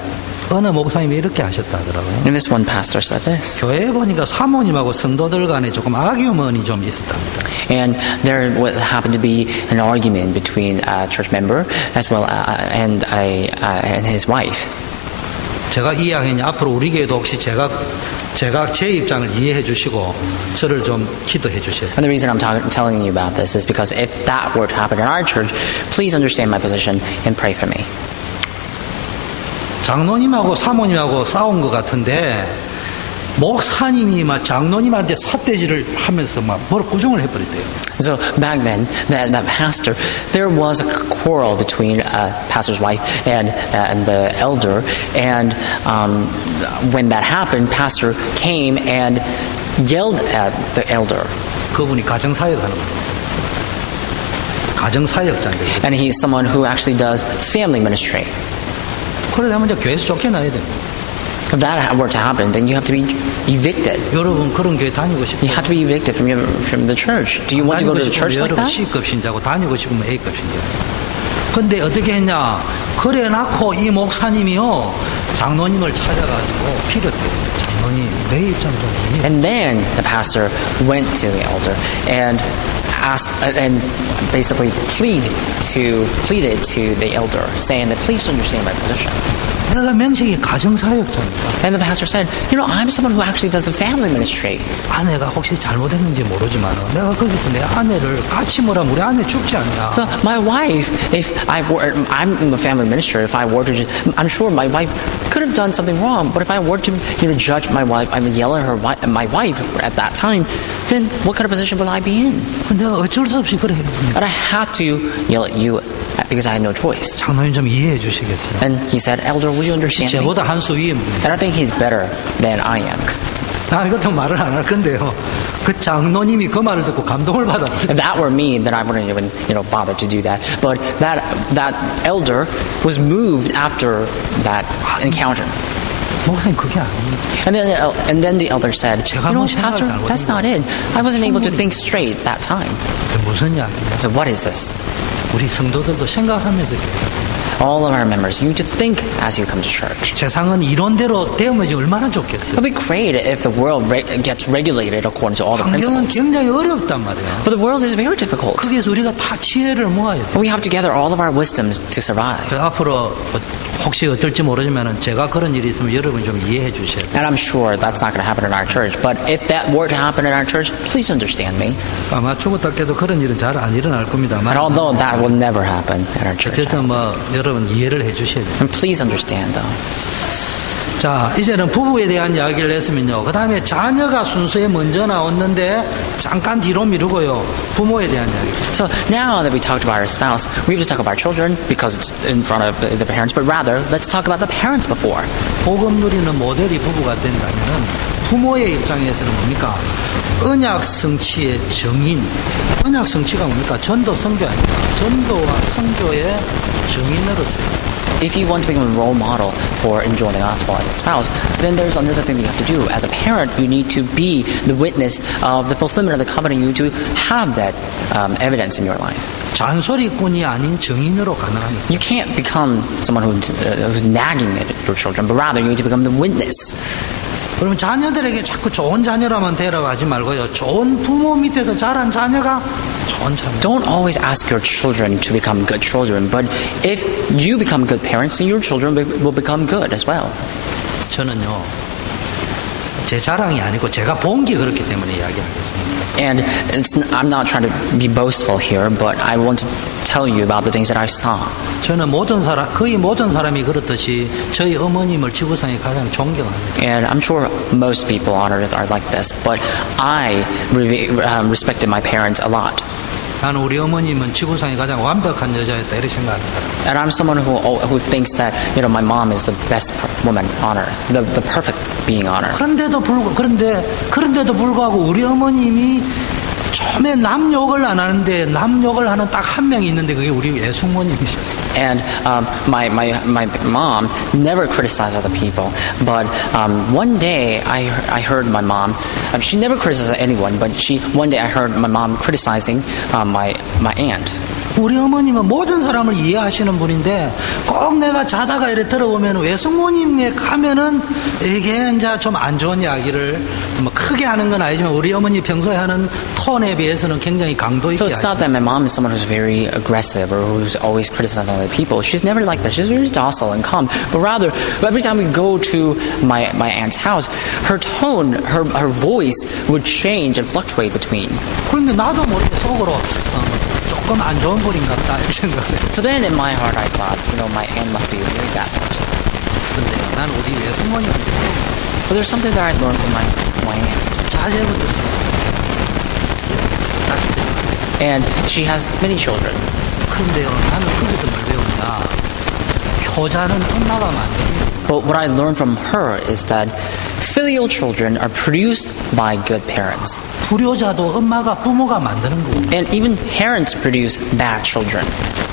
어느 목사님이 이렇게 하셨다 하더라고요. And this one pastor said this. 교회에 보니까 사모님하고 성도들 간에 조금 아규먼이 좀 있었답니다. And there happened to be an argument between a church member as well and his wife. 제가 이야기했니 앞으로 우리 교회도 혹시 제가 제 입장을 이해해 주시고 저를 좀 기도해 주셔야 돼요. And the reason I'm telling you about this is because if that were to happen in our church, please understand my position and pray for me. 장로님하고 사모님하고 싸운 것 같은데 목사님이 막 장로님한테 삿대질을 하면서 막 뭐라 구중을 해버렸대요. So back then, that pastor, there was a quarrel between pastor's wife and the elder, and when that happened, pastor came and yelled at the elder. 그분이 가정사역하는 거예요. 가정사역자인데. And he's someone who actually does family ministry. 그러려면 이제 교회에서 쫓겨나야 돼요. If that were to happen, then you have to be evicted. 여러분 그런 교회 다니고 You 싶어요? have to be evicted from the church. Do you want to go to the church like 여러분 that? C급 신자고 다니고 싶으면 A급 신자. 근데 어떻게 했냐? 그래 놓고 이 목사님이요 장로님을 찾아가지고 빌었대요. 장로님 내 입장 좀 이해해. And then the pastor went to the elder and asked and basically pleaded to the elder, saying that please understand my position. 내가 명색이 가정사역자니까. And the pastor said, I'm someone who actually does the family ministry. 아내가 혹시 잘못했는지 모르지만 내가 거기서 내 아내를 같이 뭐라면 우리 아내 죽지 않냐. So my wife, I'm in the family ministry, if I were to, I'm sure my wife could have done something wrong, but if I were to, judge my wife, I mean, yell at my wife at that time, then what kind of position will I be in? 내가 어쩔 수 없이 그래 했습니다. And I had to yell at you because I had no choice. 장로님 좀 이해해 주시겠어요? And he said, Elder, will you understand me? 제보다 한 수 위에. And I think he's better than I am. 나 이것도 말을 안 할 건데요. 그 장로님이 그 말을 듣고 감동을 받아. If that were me, then I wouldn't even, bother to do that. But that elder was moved after that encounter. 목사님 그게 아니에요. And then the elder said, Pastor, that's not it. I wasn't able to think straight that time. 무슨 이야기야? So what is this? 우리 성도들도 생각하면서 All of our members, you need to think as you come to church. 세상은 이론대로 되면 얼마나 좋겠어요. It would be great if the world gets regulated according to all the 환경은 principles. 굉장히 어렵단 말이야. But the world is very difficult. 거기에서 우리가 다 지혜를 모아야 돼. We have to gather all of our wisdoms to survive. 앞으로 혹시 어떨지 모르지만 제가 그런 일이 있으면 여러분 좀 이해해 주셔야 돼요. And I'm sure that's not going to happen in our church. But if that were to happen in our church, please understand me. 아마 죽었다 깨도 그런 일은 잘 안 일어날 겁니다. And although that will never happen in our church. 어쨌든 여러분 이해를 해 주셔야 돼요. And please understand though. 자, 이제는 부부에 대한 이야기를 했으면요. 그 다음에 자녀가 순서에 먼저 나왔는데 잠깐 뒤로 미루고요. 부모에 대한 이야기. So now that we talked about our spouse, we have to talk about children because it's in front of the parents. But rather, let's talk about the parents before. 복음 누리는 모델이 부부가 된다면은 부모의 입장에서는 뭡니까? 언약 성취의 정인. 언약 성취가 뭡니까? 전도 성교 아닙니까? 전도와 성교의 정인으로서요. If you want to become a role model for enjoying the gospel as a spouse, then there's another thing that you have to do. As a parent, you need to be the witness of the fulfillment of the covenant. You need to have that evidence in your life. 잔소리꾼이 아닌 정인으로 가능합니다. You can't become someone who's nagging at your children, but rather you need to become the witness. 그러면 자녀들에게 자꾸 좋은 자녀라만 되라고 하지 말고요. 좋은 부모 밑에서 자란 자녀가 좋은 자녀. Don't always ask your children to become good children, but if you become good parents, then your children will become good as well. 저는요. 제 자랑이 아니고 제가 본 게 그렇기 때문에 이야기하겠습니다. And I'm not trying to be boastful here, but I want to tell you about the things that I saw. 저는 거의 모든 사람이 그렇듯이 저희 어머님을 지구상에 가장 존경합니다. And I'm sure most people on earth are like this, but I respected my parents a lot. 나는 우리 어머님은 지구상에 가장 완벽한 여자였다 이렇게 생각합니다. And I'm someone who thinks that my mom is the best woman on earth, the perfect being on earth. 그런데도 불구하고 우리 어머님이 처음에 남 욕을 안 하는데 남 욕을 하는 딱 한 명이 있는데 그게 우리 외숙모님이셨어요. And my mom never criticized other people, but one day I heard my mom. She never criticized anyone, but one day I heard my mom criticizing my aunt. 우리 어머님은 모든 사람을 이해하시는 분인데 꼭 내가 자다가 이렇게 들어보면 외숙모님에 가면은 이게 이제 좀 안 좋은 이야기를 뭐 크게 하는 건 아니지만 우리 어머니 평소에 하는 톤에 비해서는 굉장히 강도 있게 So it's not that my mom is someone who's very aggressive or who's always criticizing other people. She's never like that. She's very docile and calm. But rather, every time we go to my aunt's house, her tone, her voice would change and fluctuate between. 그런데 나도 모르게 속으로 조금 안 좋은 분인 것 같다 이렇게 생각해요. So then in my heart I thought, my aunt must be a very bad person. 근데 난 우리 외숙모님한테 But there's something that I learned from my aunt. 자제부터 And she has many children. 그런데요, 나는 거기서 뭘 배웠냐? 효자는 엄마가 만듭니다. But what I learned from her is that filial children are produced by good parents. 불효자도 부모가 만드는 거고. And even parents produce bad children.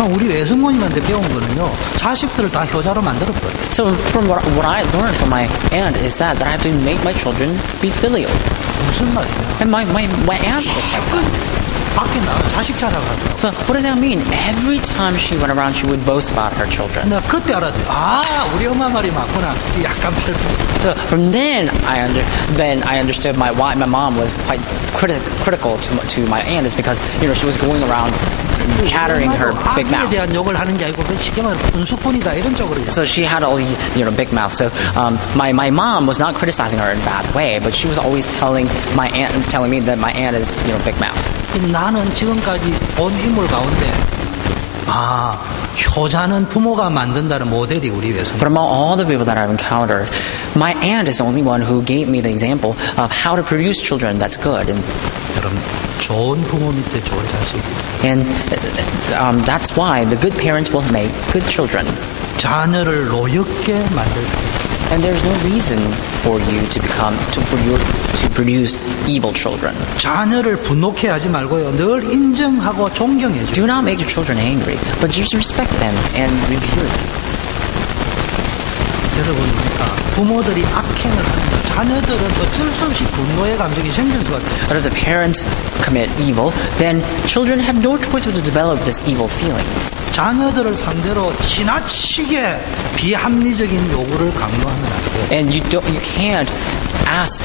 우리 외숙모님한테 배운 거는요, 자식들을 다 효자로 만들었거든요. So from what I learned from my aunt is that I have to make my children be filial. 무슨 말이야? And my aunt was like that. 밖에 나가 자식 자랑하더라고. So what does that mean? Every time she went around, she would boast about her children. 나 그때 알았어요. 우리 엄마 말이 맞구나. 약간 팔고. So from then I understood my mom was quite critical to my aunt is because she was going around chattering her big 아기에 mouth. 대한 욕을 하는 게 아니고 그 쉽게 말해 분수꾼이다 이런 쪽으로. So she had all these, big mouth. So my mom was not criticizing her in a bad way, but she was always telling me that my aunt is, big mouth. 나는 지금까지 본 인물 가운데 효자는 부모가 만든다는 모델이 우리 외손. But among all the people that I've encountered, my aunt is the only one who gave me the example of how to produce children that's good. And 여러분 좋은 부모 밑에 좋은 자식이 있어요. And that's why the good parents will make good children. 자녀를 노엽게 만들. And there's no reason for you to produce evil children. 자녀를 분노케 하지 말고요. 늘 인정하고 존경해 줘. Do not make your children angry, but just respect them and revere them. 여러분, 부모들이 악행을 하면 자녀들은 어쩔 수 없이 분노의 감정이 생길 것 같아요. But if the parents commit evil, then children have no choice but to develop this evil feelings. 자녀들을 상대로 지나치게 비합리적인 요구를 강요하면 안 돼요. And you can't ask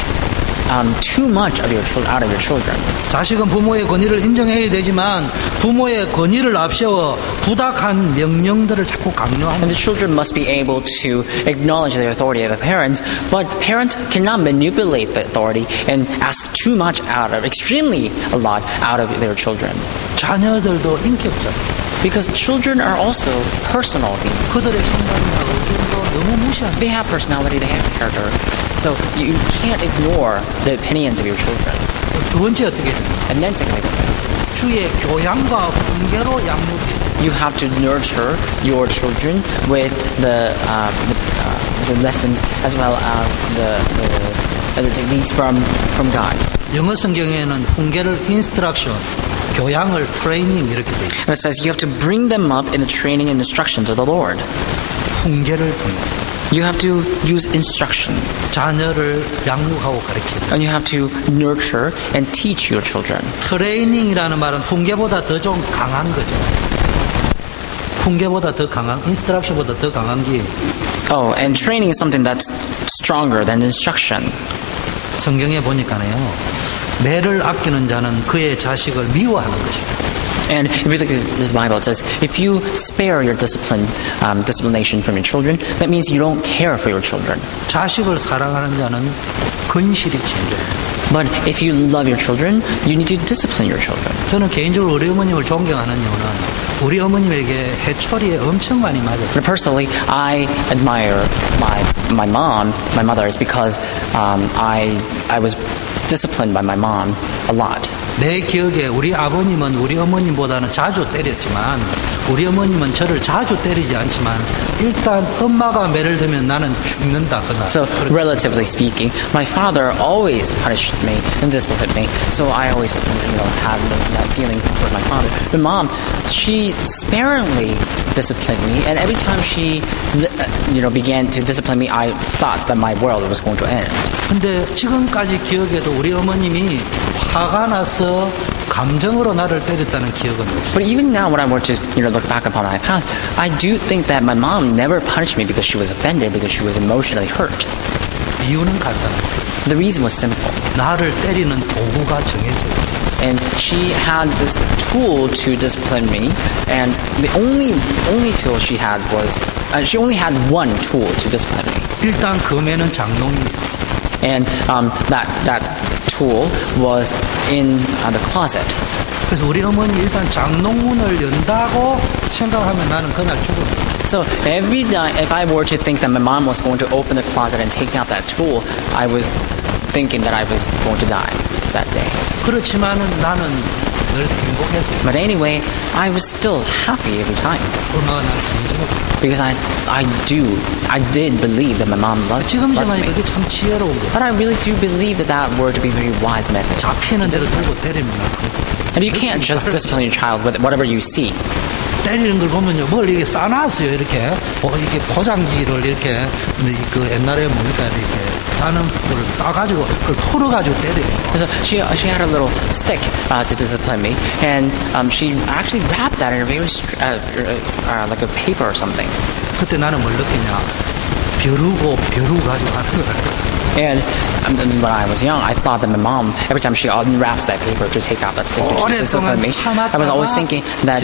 too much out of your children. 자식은 부모의 권위를 인정해야 되지만 부모의 권위를 앞세워 부당한 명령들을 자꾸 강요하는. And the children must be able to acknowledge the authority of the parents, but parents cannot manipulate the authority and ask too much extremely a lot out of their children. 자녀들도 인격적. Because children are also personal beings. 그들의 생각이나 의견도 너무 무시한다. They have personality, they have character. So you can't ignore the opinions of your children. 두 번째 어떻게 해야 되나? And then secondly, 주의 교양과 훈계로 양육해. you have to nurture your children with the lessons as well as the techniques from God. 영어 성경에는 훈계를 instruction, 교양을 트레이닝 이렇게 돼 있어요. And it says you have to bring them up in the training and instructions of the Lord. 훈계를 통해서 You have to use instruction. 자녀를 양육하고 가르치는. And you have to nurture and teach your children. 트레이닝이라는 말은 훈계보다 더 좀 강한 거죠. 훈계보다 더 강한, 인스트럭션보다 더 강한 게. Oh, and training is something that's stronger than instruction. 성경에 보니까요, 매를 아끼는 자는 그의 자식을 미워하는 것이다. And if you look at the Bible, it says, if you spare your disciplination from your children, that means you don't care for your children. 자식을 사랑하는 자는 근실이 진정합니다. But if you love your children, you need to discipline your children. 저는 개인적으로 우리 어머님을 존경하는 이유는 우리 어머님에게 해초리에 엄청 많이 맞았어요. But personally, I admire my mom, my mother, is because I was disciplined by my mom a lot. 내 기억에 우리 아버님은 우리 어머님보다는 자주 때렸지만 우리 어머님은 저를 자주 때리지 않지만 일단 엄마가 매를 들면 나는 죽는다 그날. So relatively speaking, my father always punished me and disciplined me. So I always had that feeling toward my father. But mom, she sparingly disciplined me, and every time she began to discipline me, I thought that my world was going to end. 근데 지금까지 기억에도 우리 어머님이 화가 나서 감정으로 나를 때렸다는 기억은 없어요. But even now, when I were to look back upon my past, I do think that my mom never punished me because she was offended, because she was emotionally hurt. 이유는 간단해요. The reason was simple. 나를 때리는 도구가 정해져요. And she had this tool to discipline me, and the only tool she had was she only had one tool to discipline me. 일단 그 매는 장롱이 있어요. And that tool was in the closet. 그래서 우리 어머니 일단 장롱문을 연다고 생각하면 나는 그날 죽어요. So every night, if I were to think that my mom was going to open the closet and take out that tool, I was thinking that I was going to die that day. 그렇지만은 나는 늘 행복했어요. But anyway, I was still happy every time. 엄마가 나를 진정하고. Because I did believe that my mom loved 지금 me. 생각하니 그게 참 지혜로운 거예요. But I really do believe that were to be a very wise method. 잡히는 대로 들고 때리면 And you can't just discipline your child with whatever you see. 때리는 걸 보면요, 뭘 이렇게 싸놨어요, 이렇게. 이렇게 포장지를 이렇게, 그 옛날에 뭡니까, 이렇게 싸는 걸 싸가지고, 그걸 풀어가지고 때려요. So she had a little stick to discipline me, and she actually wrapped that in a very like a paper or something. 그때 나는 뭘 느끼냐, 벼르고 벼루 가지고 하는 거예요. And when I was young, I thought that my mom, every time she unwraps that paper to take out that sticker, she says something to me. I was always thinking that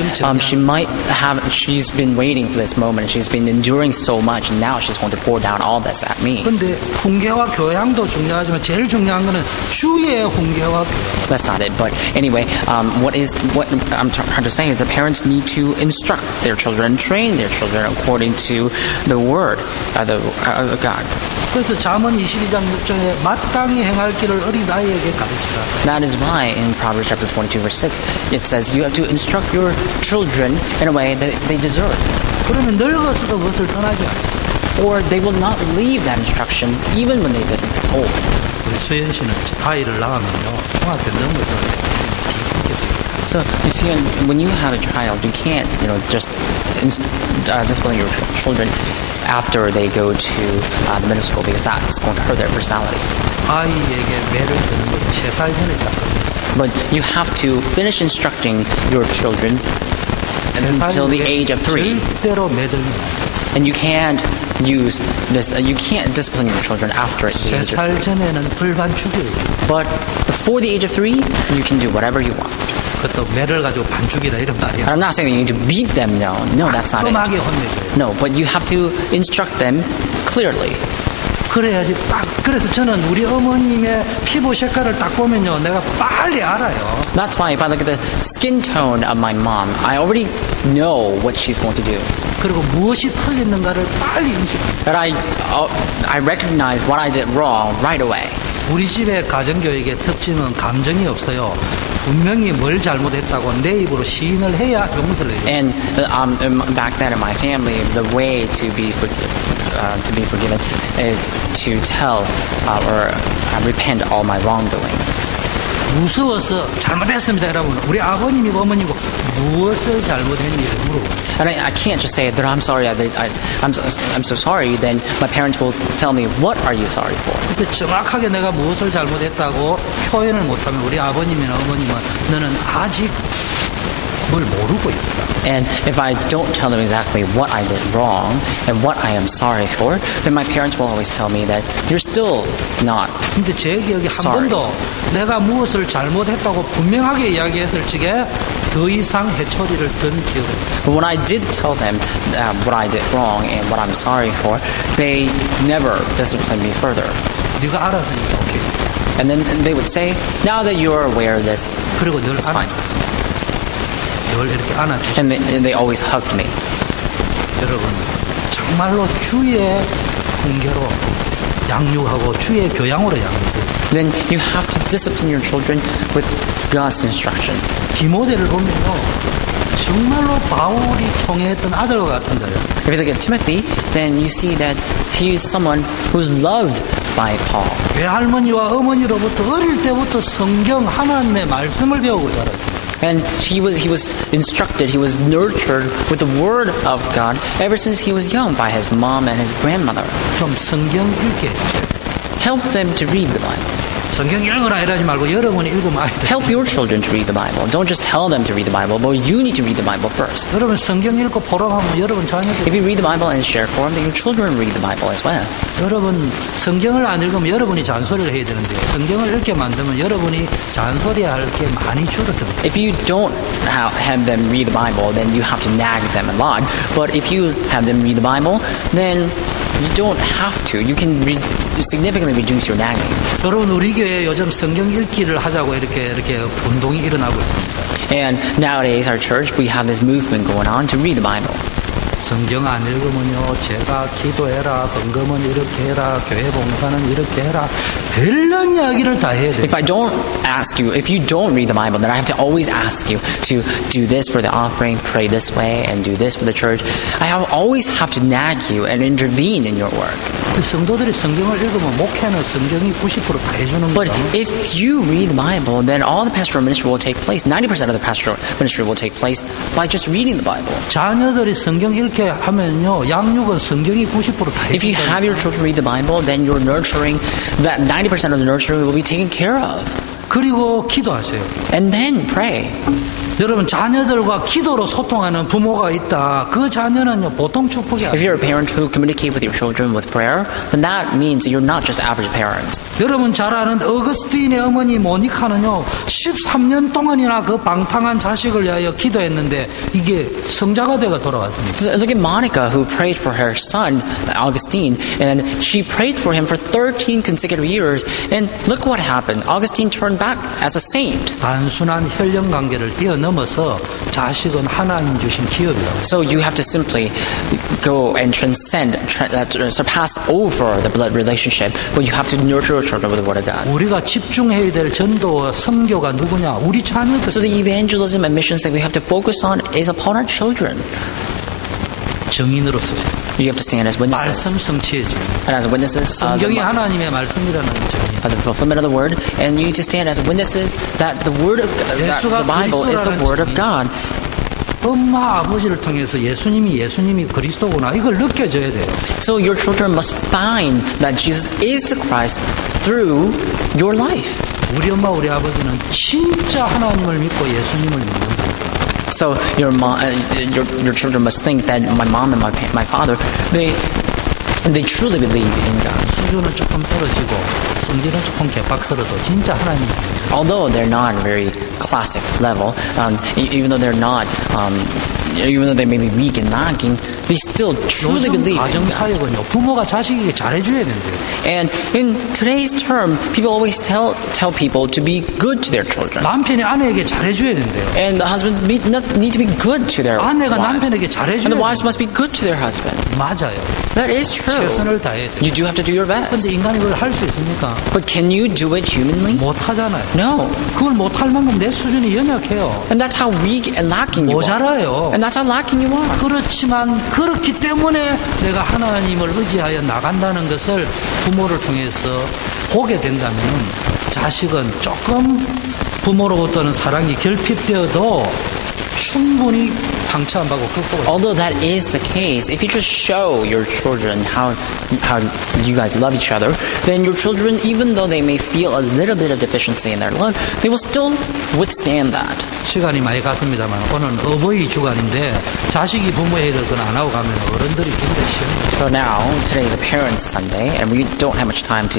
she's been waiting for this moment, and she's been enduring so much, and now she's going to pour down all this at me. 근데 훈계와 교양도 중요하지만 제일 중요한 거는 주의 훈계와 교양. That's not it. But anyway, what I'm trying to say is the parents need to instruct their children, train their children according to the word of God. 그래서 잠언 22장 6절에 마땅히 행할 길을 어린아이에게 가르치라. That is why in Proverbs chapter 22 verse 6 it says you have to instruct your children in a way that they deserve. 그러면 늙어서도 그것을 떠나지 않아요. Or they will not leave that instruction even when they get old. 우리 수연 씨는 아이를 낳으면요 중학교 넘어서 So you see, when you have a child, you can't, just discipline your children after they go to the middle school because that's going to hurt their personality. 아이에게 매를 드는 건 3살 전에 시작합니다. But you have to finish instructing your children until the age of 3. 절대로 매들면 And you can't use this. You can't discipline your children after the age of 3. 3살 전에는 불반 죽여요. But before the age of 3, you can do whatever you want. 그것도 매를 가지고 반죽이라 이런 거 아니에요. And I'm not saying that you need to beat them. No, that's not it. 끔하게 혼내줘요. No, but you have to instruct them clearly. 그래야지 그래서 저는 우리 어머님의 피부 색깔을 딱 보면요 내가 빨리 알아요. That's why if I look at the skin tone of my mom, I already know what she's going to do. 그리고 무엇이 틀렸는가를 빨리 인식합니다. But I recognize what I did wrong right away. 우리 집의 가정교육의 특징은 감정이 없어요. 분명히 뭘 잘못했다고 내 입으로 시인을 해야 용서를 해요. And back then in my family, the way to be forgiven is to tell or repent all my wrongdoing. 무서워서 잘못했습니다, 여러분. 우리 아버님이고 어머니고 무엇을 잘못했는지 물어보고. And I can't just say that I'm sorry. I'm so sorry. Then my parents will tell me, what are you sorry for? 근데 정확하게 내가 무엇을 잘못했다고 표현을 못하면 우리 아버님이나 어머님은 너는 아직 뭘 모르고 있다. And if I don't tell them exactly what I did wrong and what I am sorry for, then my parents will always tell me that you're still not 근데 제 기억에 한 sorry. 번도 내가 무엇을 잘못했다고 분명하게 이야기했을 적에 더 이상 해초리를 든 기억이 없어요. But when I did tell them what I did wrong and what I'm sorry for, they never disciplined me further. 네가 알았으니까 오케이. And then they would say, now that you're aware of this, 그리고 늘 it's fine. 늘 이렇게 안아주세요. And they always hugged me. 여러분 정말로 주의 훈계로 양육하고 주의 교양으로 양육해요. Then you have to discipline your children with God's instruction. 디모데를 보면요 정말로 바울이 총애했던 아들과 같은 자예요. If you look at Timothy, then you see that he is someone who's loved by Paul. 외할머니와 어머니로부터 어릴 때부터 성경 하나님의 말씀을 배우고 자랐어요. And he was instructed, he was nurtured with the word of God ever since he was young by his mom and his grandmother. 좀 성경 읽게 해주세요. Help them to read the Bible. 성경 읽으라 이러지 말고 여러분이 읽으면 아이들. Help your children to read the Bible. Don't just tell them to read the Bible, but you need to read the Bible first. 여러분 성경 읽고 보람하면 여러분 자녀들. If you read the Bible and share for them, then your children read the Bible as well. 여러분 성경을 안 읽으면 여러분이 잔소리를 해야 되는데 성경을 읽게 만들면 여러분이 잔소리할 게 많이 줄어듭니다. If you don't have them read the Bible, then you have to nag them a lot. But if you have them read the Bible, then you don't have to. You can significantly reduce your nagging. 여러분 우리 교회에 요즘 성경 읽기를 하자고 이렇게 운동이 일어나고 있습니다. And nowadays, our church, we have this movement going on to read the Bible. 성경 안 읽으면요 제가 기도해라 헌금은 이렇게 해라 교회 봉사는 이렇게 해라 별난 이야기를 다 해야 돼요. If you don't read the Bible, then I have to always ask you to do this for the offering, pray this way, and do this for the church. always have to nag you and intervene in your work. 성도들이 성경을 읽으면 목회는 성경이 90% 다 해주는 But 거예요. if you read the Bible, then all the pastoral ministry will take place. 90% of the pastoral ministry will take place by just reading the Bible. 자녀들이 성경 읽게 하면요 양육은 성경이 90% 다 If you 해주는 have your children read the Bible, then you're nurturing, that 90% of the nurturing will be taken care of. 그리고 기도하세요. And then pray. 여러분 자녀들과 기도로 소통하는 부모가 있다. 그 자녀는요 보통 축복이 If 아니에요. you're a parent who communicate with your children with prayer, then that means you're not just average parents. 여러분 잘 아는 어거스틴의 어머니 모니카는요 13년 동안이나 그 방탕한 자식을 위하여 기도했는데 이게 성자가 되어 돌아왔습니다. So look at Monica, who prayed for her son, Augustine, and she prayed for him for 13 consecutive years, and look what happened. Augustine turned back as a saint. 단순한 혈연 관계를 뛰어넘어서 자식은 하나님 주신 기업이라고. So you have to simply go and surpass over the blood relationship, but you have to nurture your children with the Word of God. 우리가 집중해야 될 전도와 선교가 누구냐? 우리 자녀들. So the evangelism and missions that we have to focus on is upon our children. 증인으로서 You have to stand as 말씀 witnesses. 성취해 주. And as witnesses of 성경이 하나님의 말씀이라는 증인. the fulfillment of the Word, and you need to stand as witnesses that the Word of that the Bible is the Word of God. 엄마 아버지를 통해서 예수님이 그리스도구나 이걸 느껴져야 돼요. So your children must find that Jesus is the Christ through your life. 우리 엄마 우리 아버지는 진짜 하나님을 믿고 예수님을 믿는다. So your children must think that my mom and my father they truly believe in God. 수준은 조금 떨어지고 성질은 조금 개박스러도 진짜 하나님. Although they're not very classic level, even though they're not, even though they may be weak and lacking, they still truly 요즘 believe in 가정 God. 사역은요 부모가 자식에게 잘해줘야 된대요. And in today's term, people always tell people to be good to their children. 남편이 아내에게 잘해줘야 된대요. And the husbands need to be good to their 아내가 wives. 남편에게 잘해줘야 And the 돼요. wives must be good to their husband. 맞아요. That is true. 최선을 다해야 돼요. You do have to do your 근데 best. 인간이 그걸 할 수 있습니까? But can you do it humanly? 못하잖아요. No. 그걸 못할 만큼 내 수준이 연약해요. And that's how weak and lacking you are. 모자라요. And that's how lacking you are. 그렇지만 그렇기 때문에 내가 하나님을 의지하여 나간다는 것을 부모를 통해서 보게 된다면 자식은 조금 부모로부터는 사랑이 결핍되어도 충분히 상처 안 받고 극복을. Although that is the case, if you just show your children how you guys love each other, then your children, even though they may feel a little bit of deficiency in their love, they will still withstand that. 시간이 많이 갔습니다만 오늘 어버이 주간인데 자식이 부모의 될 건 안 하고 가면 어른들이 굉장히 시험해요. So now, today is a Parents' Sunday, and we don't have much time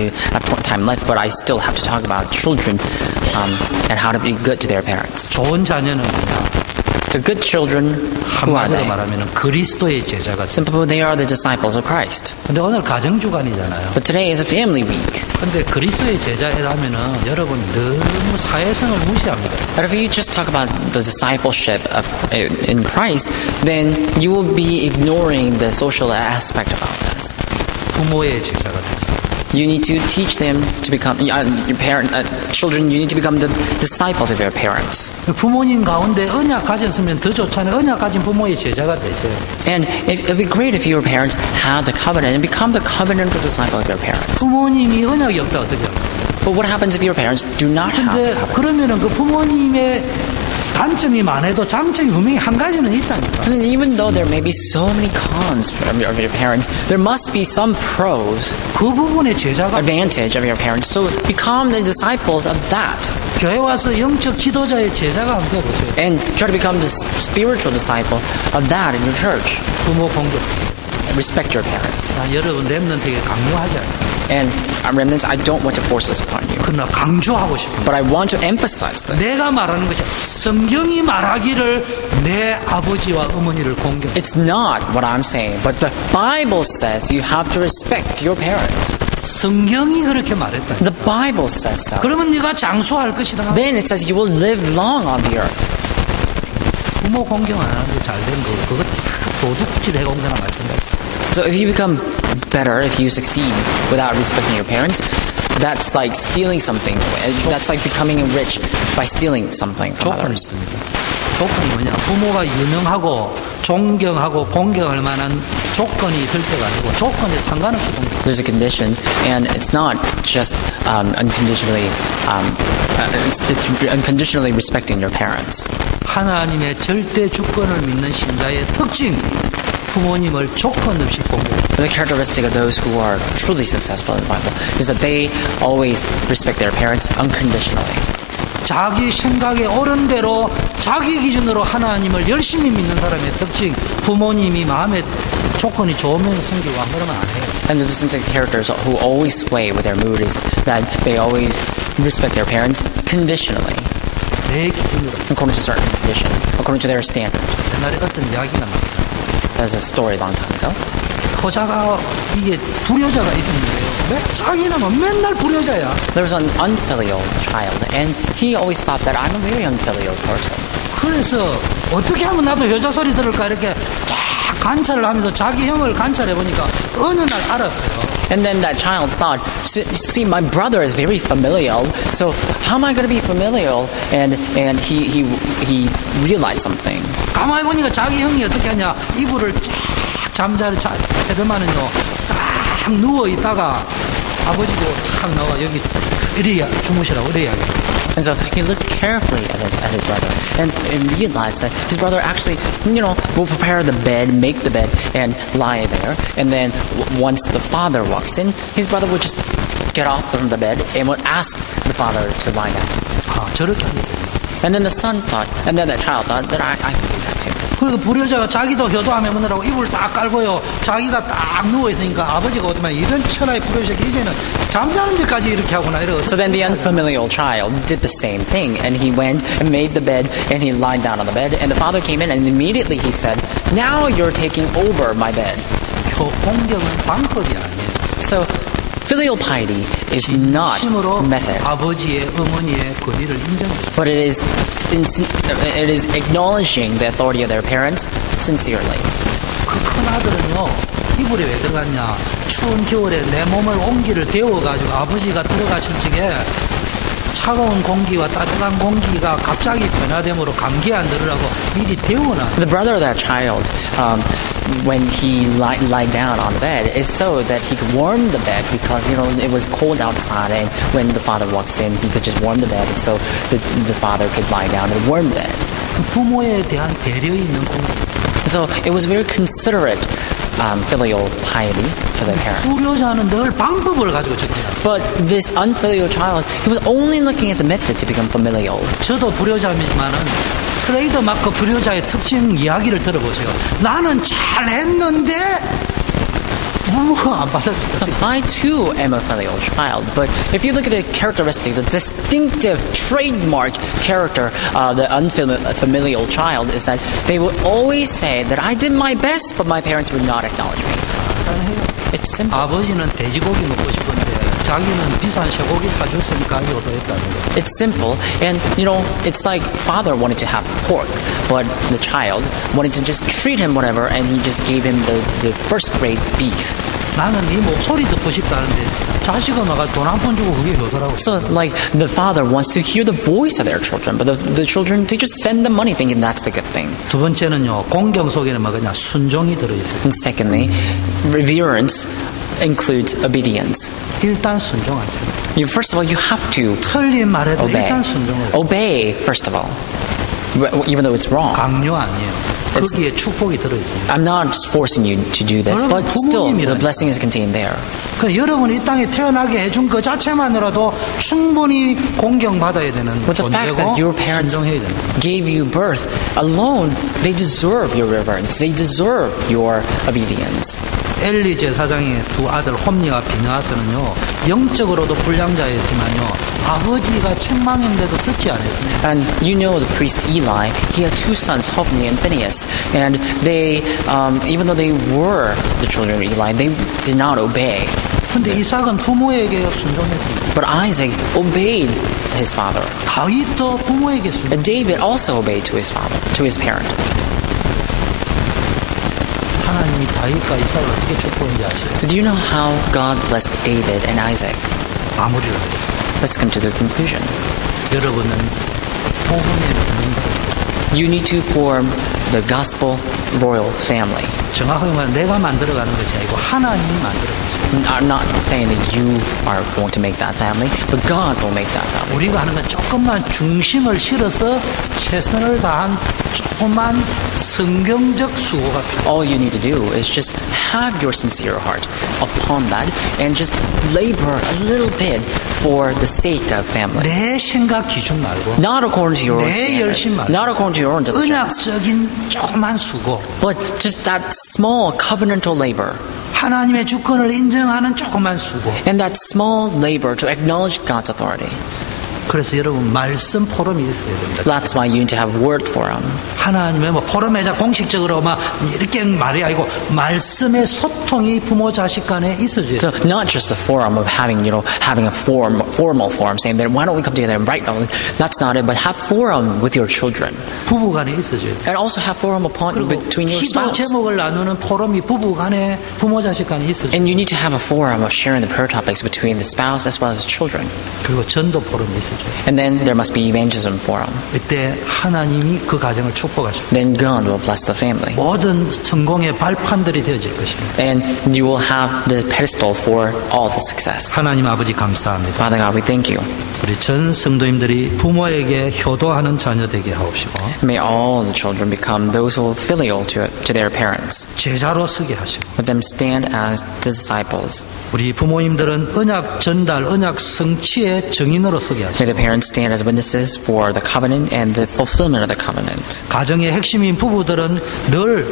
left, but I still have to talk about children and how to be good to their parents. 좋은 자녀는 뭐냐? So good children, who are 한마디로 they? 말하면 그리스도의 제자가. Simply, they are the disciples of Christ. 근데 오늘 가정 주간이잖아요. But today is a family week. 근데 그리스도의 제자라면은 여러분 너무 사회성을 무시합니다. But if you just talk about the discipleship in Christ, then you will be ignoring the social aspect about this. 부모의 제자가 되죠. You need to teach them to become children. You need to become the disciples of your parents. 부모님 가운데 언약 가졌으면 더 좋잖아요. 언약 가진 부모의 제자가 되세요. And it'd be great if your parents had the covenant and become the covenantal disciple of your parents. 부모님이 언약이 없다 어떻게 할까요? But what happens if your parents do not have 근데 the covenant? 그러면은 그 부모님의 단점이 많아도 장점이 분명히 한 가지는 있다니까. And even though there may be so many cons of your parents, there must be some pros, 그 부분의 제자가 advantage of your parents. So become the disciples of that. 교회 와서 영적 지도자의 제자가 함께 보세요. And try to become the spiritual disciple of that in your church. 부모 공격. Respect your parents. 여러분 렘넌트에게 강요하지 않아요. And remnants, I don't want to force this upon you. 그러나 강조하고 싶은 But I want to emphasize this. 내가 말하는 것이 성경이 말하기를 내 아버지와 어머니를 공경. It's not what I'm saying, but the Bible says you have to respect your parents. 성경이 그렇게 말했다. The Bible says so. 그러면 네가 장수할 것이다. Then it says you will live long on the earth. 부모 공경 안 하는데 잘된 거 그거 도둑질 해공경랑 마찬가지. So if you become better, if you succeed without respecting your parents, that's like stealing something. That's like becoming rich by stealing something from 조건이 others. 있습니다. 조건이 뭐냐? 부모가 유능하고 존경하고 공경할 만한 조건이 있을 때가 아니고 조건에 상관없이 공경. There's a condition, and it's not just unconditionally respecting your parents. 하나님의 절대 주권을 믿는 신자의 특징. 부모님을 조건 없이 공경. The characteristic of those who are truly successful in the Bible is that they always respect their parents unconditionally. 자기 생각에 옳은 대로 자기 기준으로 하나님을 열심히 믿는 사람의 특징, 부모님이 마음에 조건이 좋으면 섬기고 안 그러면 안 해요. And the distinctive characters who always sway with their mood is that they always respect their parents conditionally, 내 기준으로. according to certain condition, according to their standard. 옛날에 어떤 이야기가 나왔어요. There's a story a long time ago. 효자가 이게 불효자가 있었는데요. 왜 자기는 맨날 불효자야. There was an unfilial child, and he always thought that I'm a very unfilial person. 그래서 어떻게 하면 나도 효자 소리 들을까 이렇게 쫙 관찰을 하면서 자기 형을 관찰해 보니까 어느 날 알았어요. And then that child thought, see, my brother is very familial, so how am I going to be familial? And he realized something. 가만히 보니까 자기 형이 어떻게 하냐, 이불을 쫙 잠자리 해더만은요, 딱 누워 있다가 아버지도 탁 나와 여기 이래야 주무시라고 이래야. And so he looked carefully at his brother and realized that his brother actually, will prepare the bed, make the bed, and lie there. And then once the father walks in, his brother would just get off from the bed and would ask the father to lie down. 아, 저렇게 하겠다. And then the son thought, and then the child thought that I can do that too. 그리고 불효자가 자기도 효도하며 보느라고 이불 딱 깔고요. 자기가 딱 누워 있으니까 아버지가 어쩌면 이런 천하의 불효자가 이제는 잠자는 데까지 이렇게 하구나 이러. So then the unfamilial child did the same thing, and he went and made the bed, and he lied down on the bed, and the father came in, and immediately he said, "Now you're taking over my bed." 공경은 방법이 아니에요. So filial piety is not method, 아버지의 어머니의 권위를 인정해요. but it is acknowledging the authority of their parents sincerely. 그 큰 아들은요, 이불에 왜 들어갔냐? 추운 겨울에 내 몸을 온기를 데워가지고 아버지가 들어가실 적에 차가운 공기와 따뜻한 공기가 갑자기 변화됨으로 감기 안 들으라고 미리 데워놔. The brother of that child, when he lied down on the bed, is so that he could warm the bed because it was cold outside, and when the father walks in, he could just warm the bed, and so the father could lie down and warm the bed. 부모에 대한 배려 있는 공부. So it was very considerate filial piety for their parents. 불효자는 늘 방법을 가지고 접근해요. But this unfilial child, he was only looking at the method to become familial. 저도 불효자이지만은 트레이드 마크 불효자의 특징 이야기를 들어보세요. 나는 잘했는데 부모가 안 받아줘. So I too am a filial child, but if you look at the characteristic, the distinctive trademark character of the unfamilial child is that they would always say that I did my best, but my parents would not acknowledge me. It's simple. 아버지는 돼지고기 먹고 싶은데 자기는 비싼 쇠고기 사줬으니까 효도했다는 거. It's simple, and it's like father wanted to have pork, but the child wanted to just treat him whatever, and he just gave him the first-grade beef. 나는 네 목소리 듣고 싶다는데 자식은 나가 돈 한 푼 주고 그게 효도라고. So, like, the father wants to hear the voice of their children, but the children, they just send them money thinking that's the good thing. 두 번째는요, 공경 속에는 뭐냐, 순종이 들어있어요. And secondly, reverence includes obedience. 일단 순종하세요. First of all, you have to 틀린 말에도 obey. 일단 순종을. Obey, first of all, even though it's wrong. 강요 아니에요. 거기에 축복이 들어있어요. I'm not just forcing you to do this, but still, the blessing is contained there. 그 여러분 이 땅에 태어나게 해준 그 자체만으로도 충분히 공경받아야 되는 But the fact that your parents 순종해야 되는. gave you birth alone, they deserve your reverence. They deserve your obedience. 엘리 제사장의 두 아들 홈니와 비느하스는요, 영적으로도 불량자였지만요, 아버지가 책망했는데도 듣지 않았습니다. And the priest Eli, he had two sons, Hophni and Phinehas, and they, even though they were the children of Eli, they did not obey. 근데 이삭은 부모에게 순종했습니다. But Isaac obeyed his father. 다윗도 부모에게 순종. And David also obeyed to his father, to his parent. 하나님이 다윗과 이삭을 어떻게 축복했는지 아시죠? So do you know how God blessed David and Isaac? 마무리를 하겠습니다. Let's come to the conclusion. 여러분은 복음의 본인입니다. You need to form the gospel royal family. 정확하게 말하면 내가 만들어가는 것이 아니고 하나님이 만들어가는 것입니다. I'm not saying that you are going to make that family, but God will make that family. 우리가 하는 건 조금만 중심을 실어서 최선을 다한 조그만 성경적 수고가 필요해요. All you need to do is just have your sincere heart upon that and just labor a little bit for the sake of family. 내 생각 기준 말고 Not according to your own 내 열심 standard, 말고 not according to your own diligence, 언약적인 조그만 수고, but just that small covenantal labor 하나님의 주권을 인정하는 조그만 수고. and that small labor to acknowledge God's authority. 그래서 여러분 말씀 포럼이 있어야 됩니다. That's why you need to have word forum. 하나님의 뭐 포럼에자 공식적으로 막 이렇게 말이 아니고 말씀의 소통이 부모 자식 간에 있어줘야 So 돼요. not just a forum of having a formal forum saying that why don't we come together and write down. That's not it, but have forum with your children. 부부 간에 있어줘야 돼요. And also have forum between your 기도 spouse. 제목을 나누는 포럼이 부부 간에 부모 자식 간에 있어줘야 돼요. And you need to have a forum of sharing the prayer topics between the spouse as well as children. 그리고 전도 포럼이 있어줘야 돼요. And then there must be evangelism forum. 이때 하나님이 그 가정을 축복하십니다. Then God will bless the family. 모든 성공의 발판들이 되어질 것입니다. And you will have the pedestal for all the success. 하나님 아버지 감사합니다. Father God, we thank you. 우리 전 성도님들이 부모에게 효도하는 자녀 되게 하옵시고 May all the children become those who are filial to their parents. 제자로 서게 하시고 Let them stand as disciples. 우리 부모님들은 언약 전달, 언약 성취의 증인으로 서게 May 하시고 the parents stand as witnesses for the covenant and the fulfillment of the covenant. 가정의 핵심인 부부들은 늘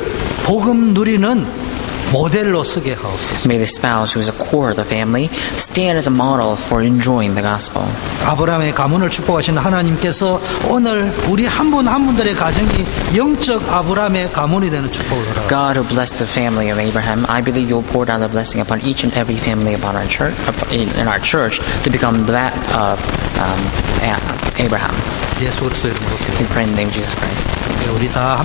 복음 누리는 모델로 서게 하옵소서. May the spouse, who is a core of the family, stand as a model for enjoying the gospel. 아브라함의 가문을 축복하신 하나님께서 오늘 우리 한 분 한 분들의 가정이 영적 아브라함의 가문이 되는 축복을 허락하옵소서. God who blessed the family of Abraham, I believe you'll pour down the blessing upon each and every family upon our church, in our church, to become that of Abraham. 예수 그리스도 이름으로 We pray in the name of Jesus Christ. 우리 다